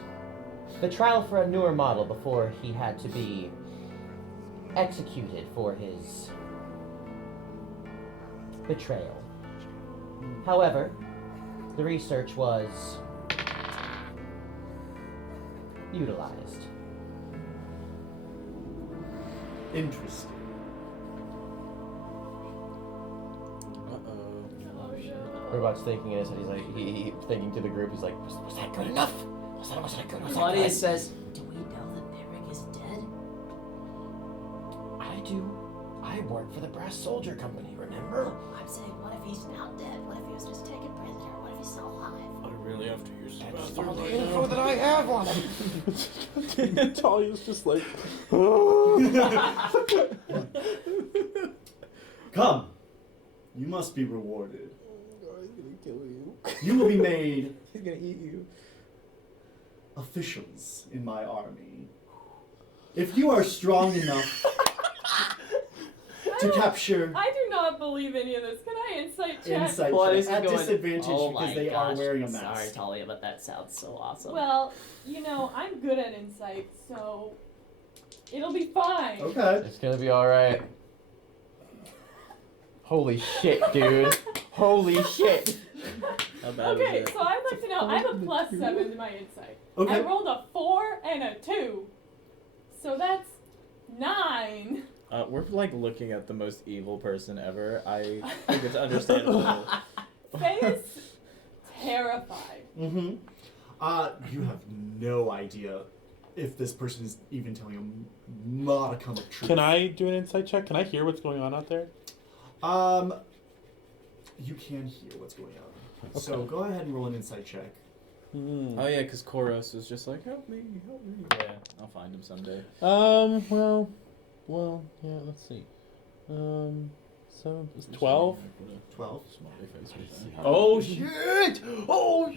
the trial for a newer model before he had to be executed for his betrayal. However, the research was utilized. Interesting. Robot's thinking in his head, he's like, he thinking to the group, he's like, was that good enough? Was that good? Was that Claudius good? says, "Do we know that Pimbrick is dead?" I do. I work for the Brass Soldier Company, remember? I'm saying, what if he's not dead? What if he was just taken prisoner? What if he's still alive? I really have to use the That's bathroom all the right info now. that I have on him. Talia's just like, Come. You must be rewarded. he's gonna kill you. You will be made He's gonna eat you. officials in my army. If you are strong enough to capture I do not believe any of this. Can I insight check? insight Claudius check at is going, disadvantage Oh because my they are gosh. wearing a mask. Sorry, Talia, but that sounds so awesome. Well, you know, I'm good at insight, so it'll be fine. Okay. It's gonna be alright. Holy shit, dude. Holy shit. How bad Okay, was it? so I'd like to know, I have a +7 to my insight. I Okay. rolled a 4 and a 2. So that's 9. We're like looking at the most evil person ever. I think it's understandable. Faye is terrified. Mm-hmm. You have no idea if this person is even telling a modicum of truth. Can I do an insight check? Can I hear what's going on out there? You can hear what's going on. So go ahead and roll an insight check. Oh yeah, because Koros was just like, help me. Yeah, I'll find him someday. Well, yeah, let's see. So it's 12. 12. Oh shit! Oh,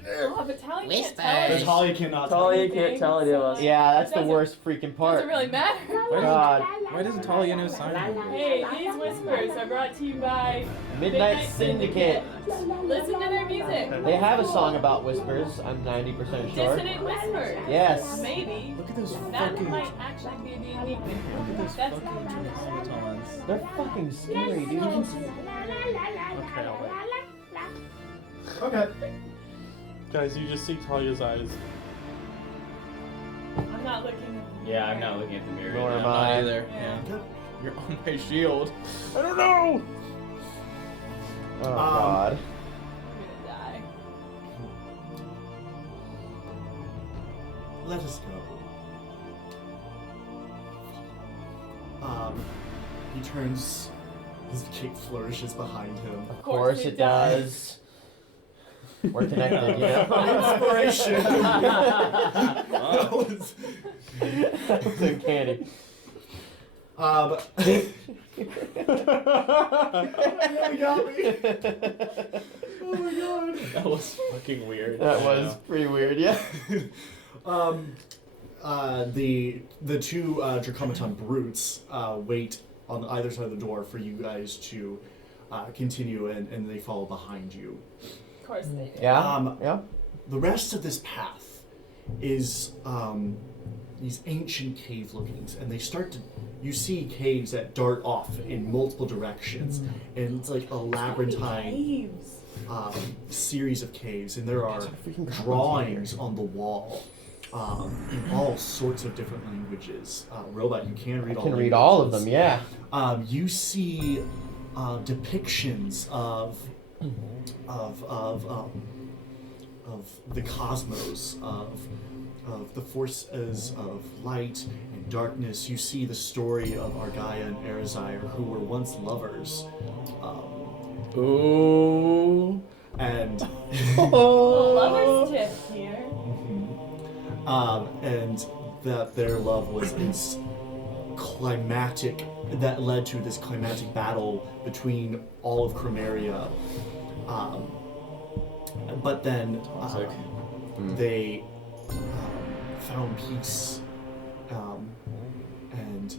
but Talia can't Whisper. tell But us. Talia cannot Talia tell. can't tell any of us. Yeah, that's the Doesn't- worst freaking part. Doesn't really matter. God. Why doesn't Talia know sign language? Hey, these whispers are brought to you by Midnight Syndicate. Listen to their music. They have a song about whispers, I'm 90% sure. Dissonant whispers. Yes. Maybe. Look at those That fucking. might actually be a D&D thing. Look at those That's fucking automatons. They're fucking scary, dude. Okay, I'll wait. Okay. Guys, you just see Talia's eyes. I'm not looking. Yeah, I'm not looking at the mirror. Nor now. am Not I. either. Yeah. Yeah. You're on my shield. I don't know! Oh god. I'm gonna die. let us go. He turns, his cape flourishes behind him. Of course it does. We're connected, you know? Inspiration! That was... That was uncanny. You got me. Oh my god. That was fucking weird. That was pretty weird, yeah. The two Dracomaton brutes wait on either side of the door for you guys to continue, and they follow behind you. Of course they do. Yeah. Yeah. The rest of this path is these ancient cave lookings, and they start to. You see caves that dart off in multiple directions, and it's like a labyrinthine series of caves, and there are drawings on the wall in all sorts of different languages. Robot, you can read all. I can read all of them, yeah. You see depictions of the cosmos, of the forces of light and darkness. You see the story of Argaia and Erizire, who were once lovers. Ooh. And Lover's tip here. and that their love was this climatic, that led to this climatic battle between all of Chromaria. But then they found peace, and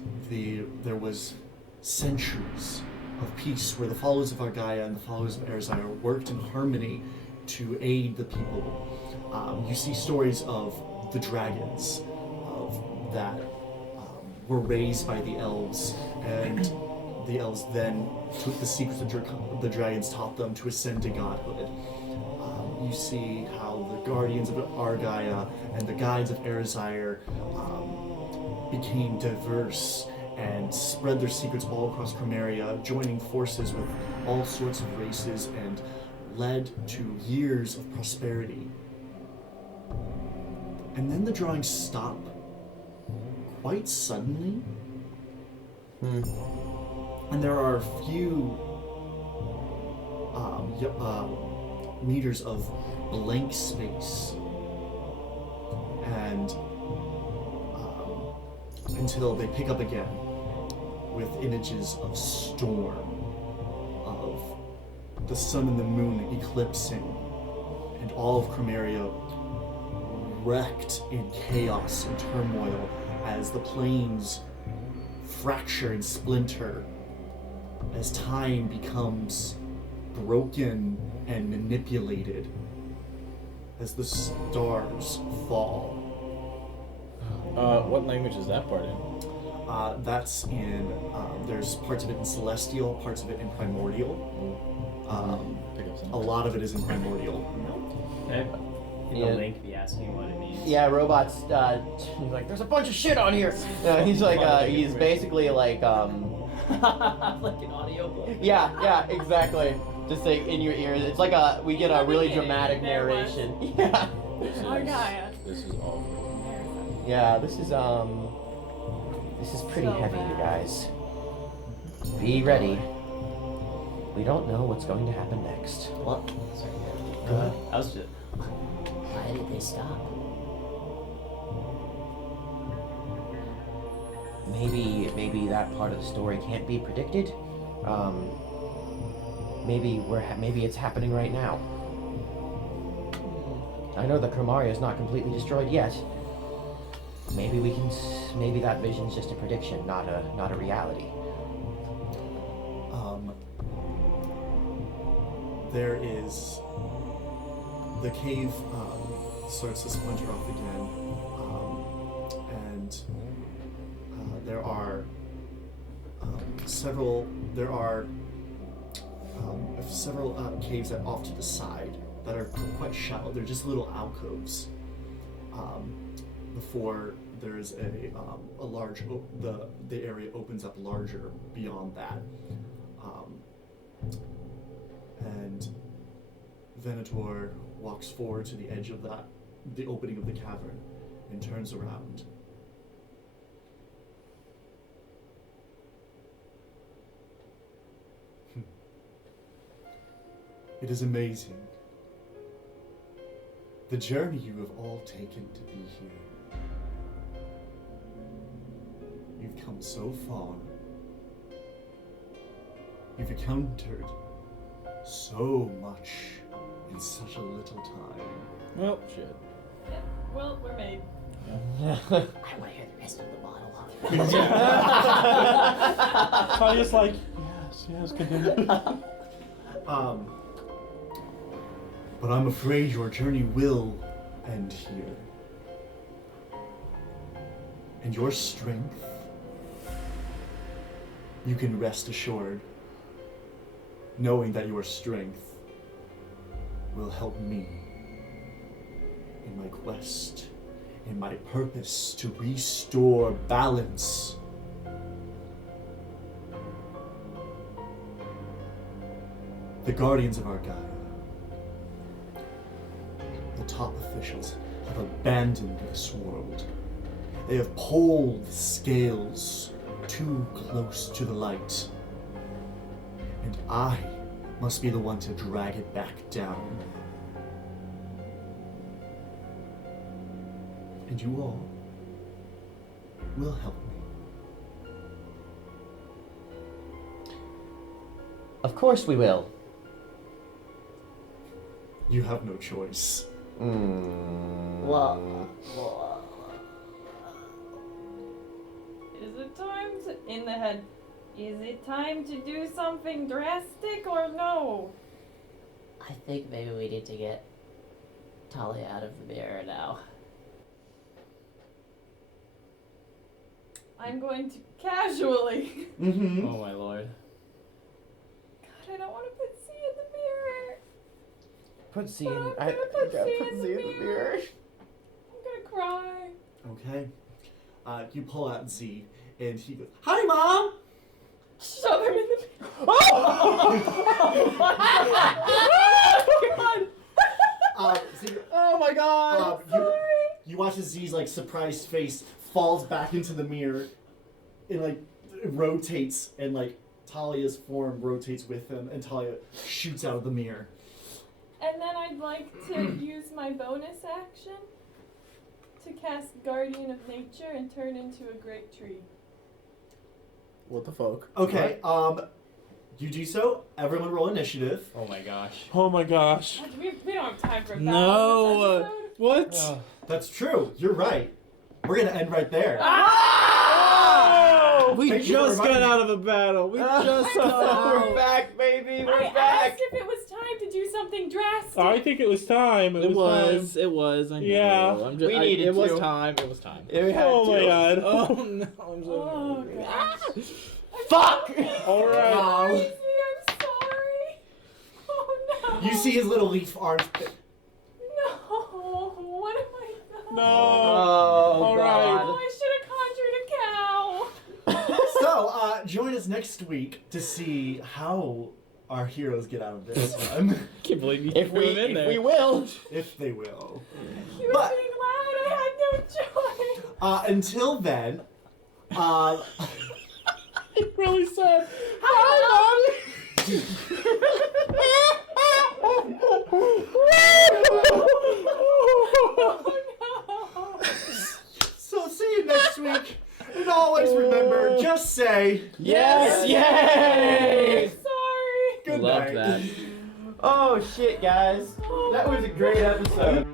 there was centuries of peace where the followers of Argaia and the followers of Erizire worked in harmony to aid the people. You see stories of the dragons that were raised by the elves, and the elves then took the secrets the dragons taught them to ascend to godhood. You see how the guardians of Argaia and the guides of Erizire became diverse and spread their secrets all across Chromaria, joining forces with all sorts of races, and led to years of prosperity. And then the drawings stop quite suddenly. And there are a few meters of blank space, and until they pick up again with images of storm, of the sun and the moon eclipsing, and all of Chromaria wrecked in chaos and turmoil as the planes fracture and splinter, as time becomes broken and manipulated, as the stars fall. What language is that part in? That's in, there's parts of it in Celestial, parts of it in Primordial. A lot of it is in Primordial. Okay. Can the link be asking what it means? Yeah, robots. He's like, there's a bunch of shit on here. He's like, he's basically like, like an audio book. Yeah, exactly. Just like in your ears. It's like we get a really dramatic narration. Yeah. This is awful. Yeah, this is pretty heavy, you guys. Be ready. We don't know what's going to happen next. What? Go ahead. I was just... Why did they stop? Maybe that part of the story can't be predicted. Maybe it's happening right now. I know the Chromaria is not completely destroyed yet. Maybe that vision's just a prediction, not a reality. There is the cave starts to splinter off again, and there are several caves that off to the side that are quite shallow. They're just little alcoves. Before there's a large the area opens up larger beyond that, and Venator walks forward to the edge of the opening of the cavern, and turns around. It is amazing. The journey you have all taken to be here. You've come so far. You've encountered so much in such a little time. Well, shit. Yeah, well, we're made. I want to hear the rest of the bottle. Tanya's like, yes, continue. But I'm afraid your journey will end here. And your strength, you can rest assured, knowing that your strength will help me in my quest, in my purpose to restore balance. The guardians of our Gaia, the top officials, have abandoned this world. They have pulled the scales too close to the light. And I must be the one to drag it back down. And you all will help me. Of course we will. You have no choice. Is it time to, in the head, is it time to do something drastic or no? I think maybe we need to get Talia out of the mirror now. I'm going to casually. Mm-hmm. Oh my lord. God, I don't want to put C in the mirror. Put C But in. I'm gonna put C in the mirror. mirror. I'm gonna cry. Okay. You pull out Z, and he goes, "Hi, Mom!" Shove him in the mirror. Oh my god! You watch as Z's like surprised face falls back into the mirror, and like it rotates, and like Talia's form rotates with him, and Talia shoots out of the mirror. And then I'd like to use my bonus action to cast Guardian of Nature and turn into a great tree. What the fuck? Okay, you do so. Everyone roll initiative. Oh my gosh. Oh my gosh. We don't have time for a No. battle this episode. What? That's true. You're right. We're gonna end right there. We Thank you just for got reminding out of a battle. We just We're back, baby. We're I back. asked if it was time to do something drastic. I think it was time. It was. It was. I know. Yeah. I'm just, We needed It was to. time. It was time. Oh my god. Oh no. I'm so Oh, nervous. gosh. Fuck! Alright. I'm sorry. Oh, no. You see his little leaf arms. No. What am I done? No. Oh, Alright. Oh, I should have conjured a cow. So, join us next week to see how our heroes get out of this one. I can't believe you If threw him in we there. will. If they will. He was But- being loud. I had no choice. Until then, He really said, Hi, Oh, no. so see you next week. And always remember, just say, Yes, yay! Sorry. good Love night. that. Oh shit, guys. That was a great episode.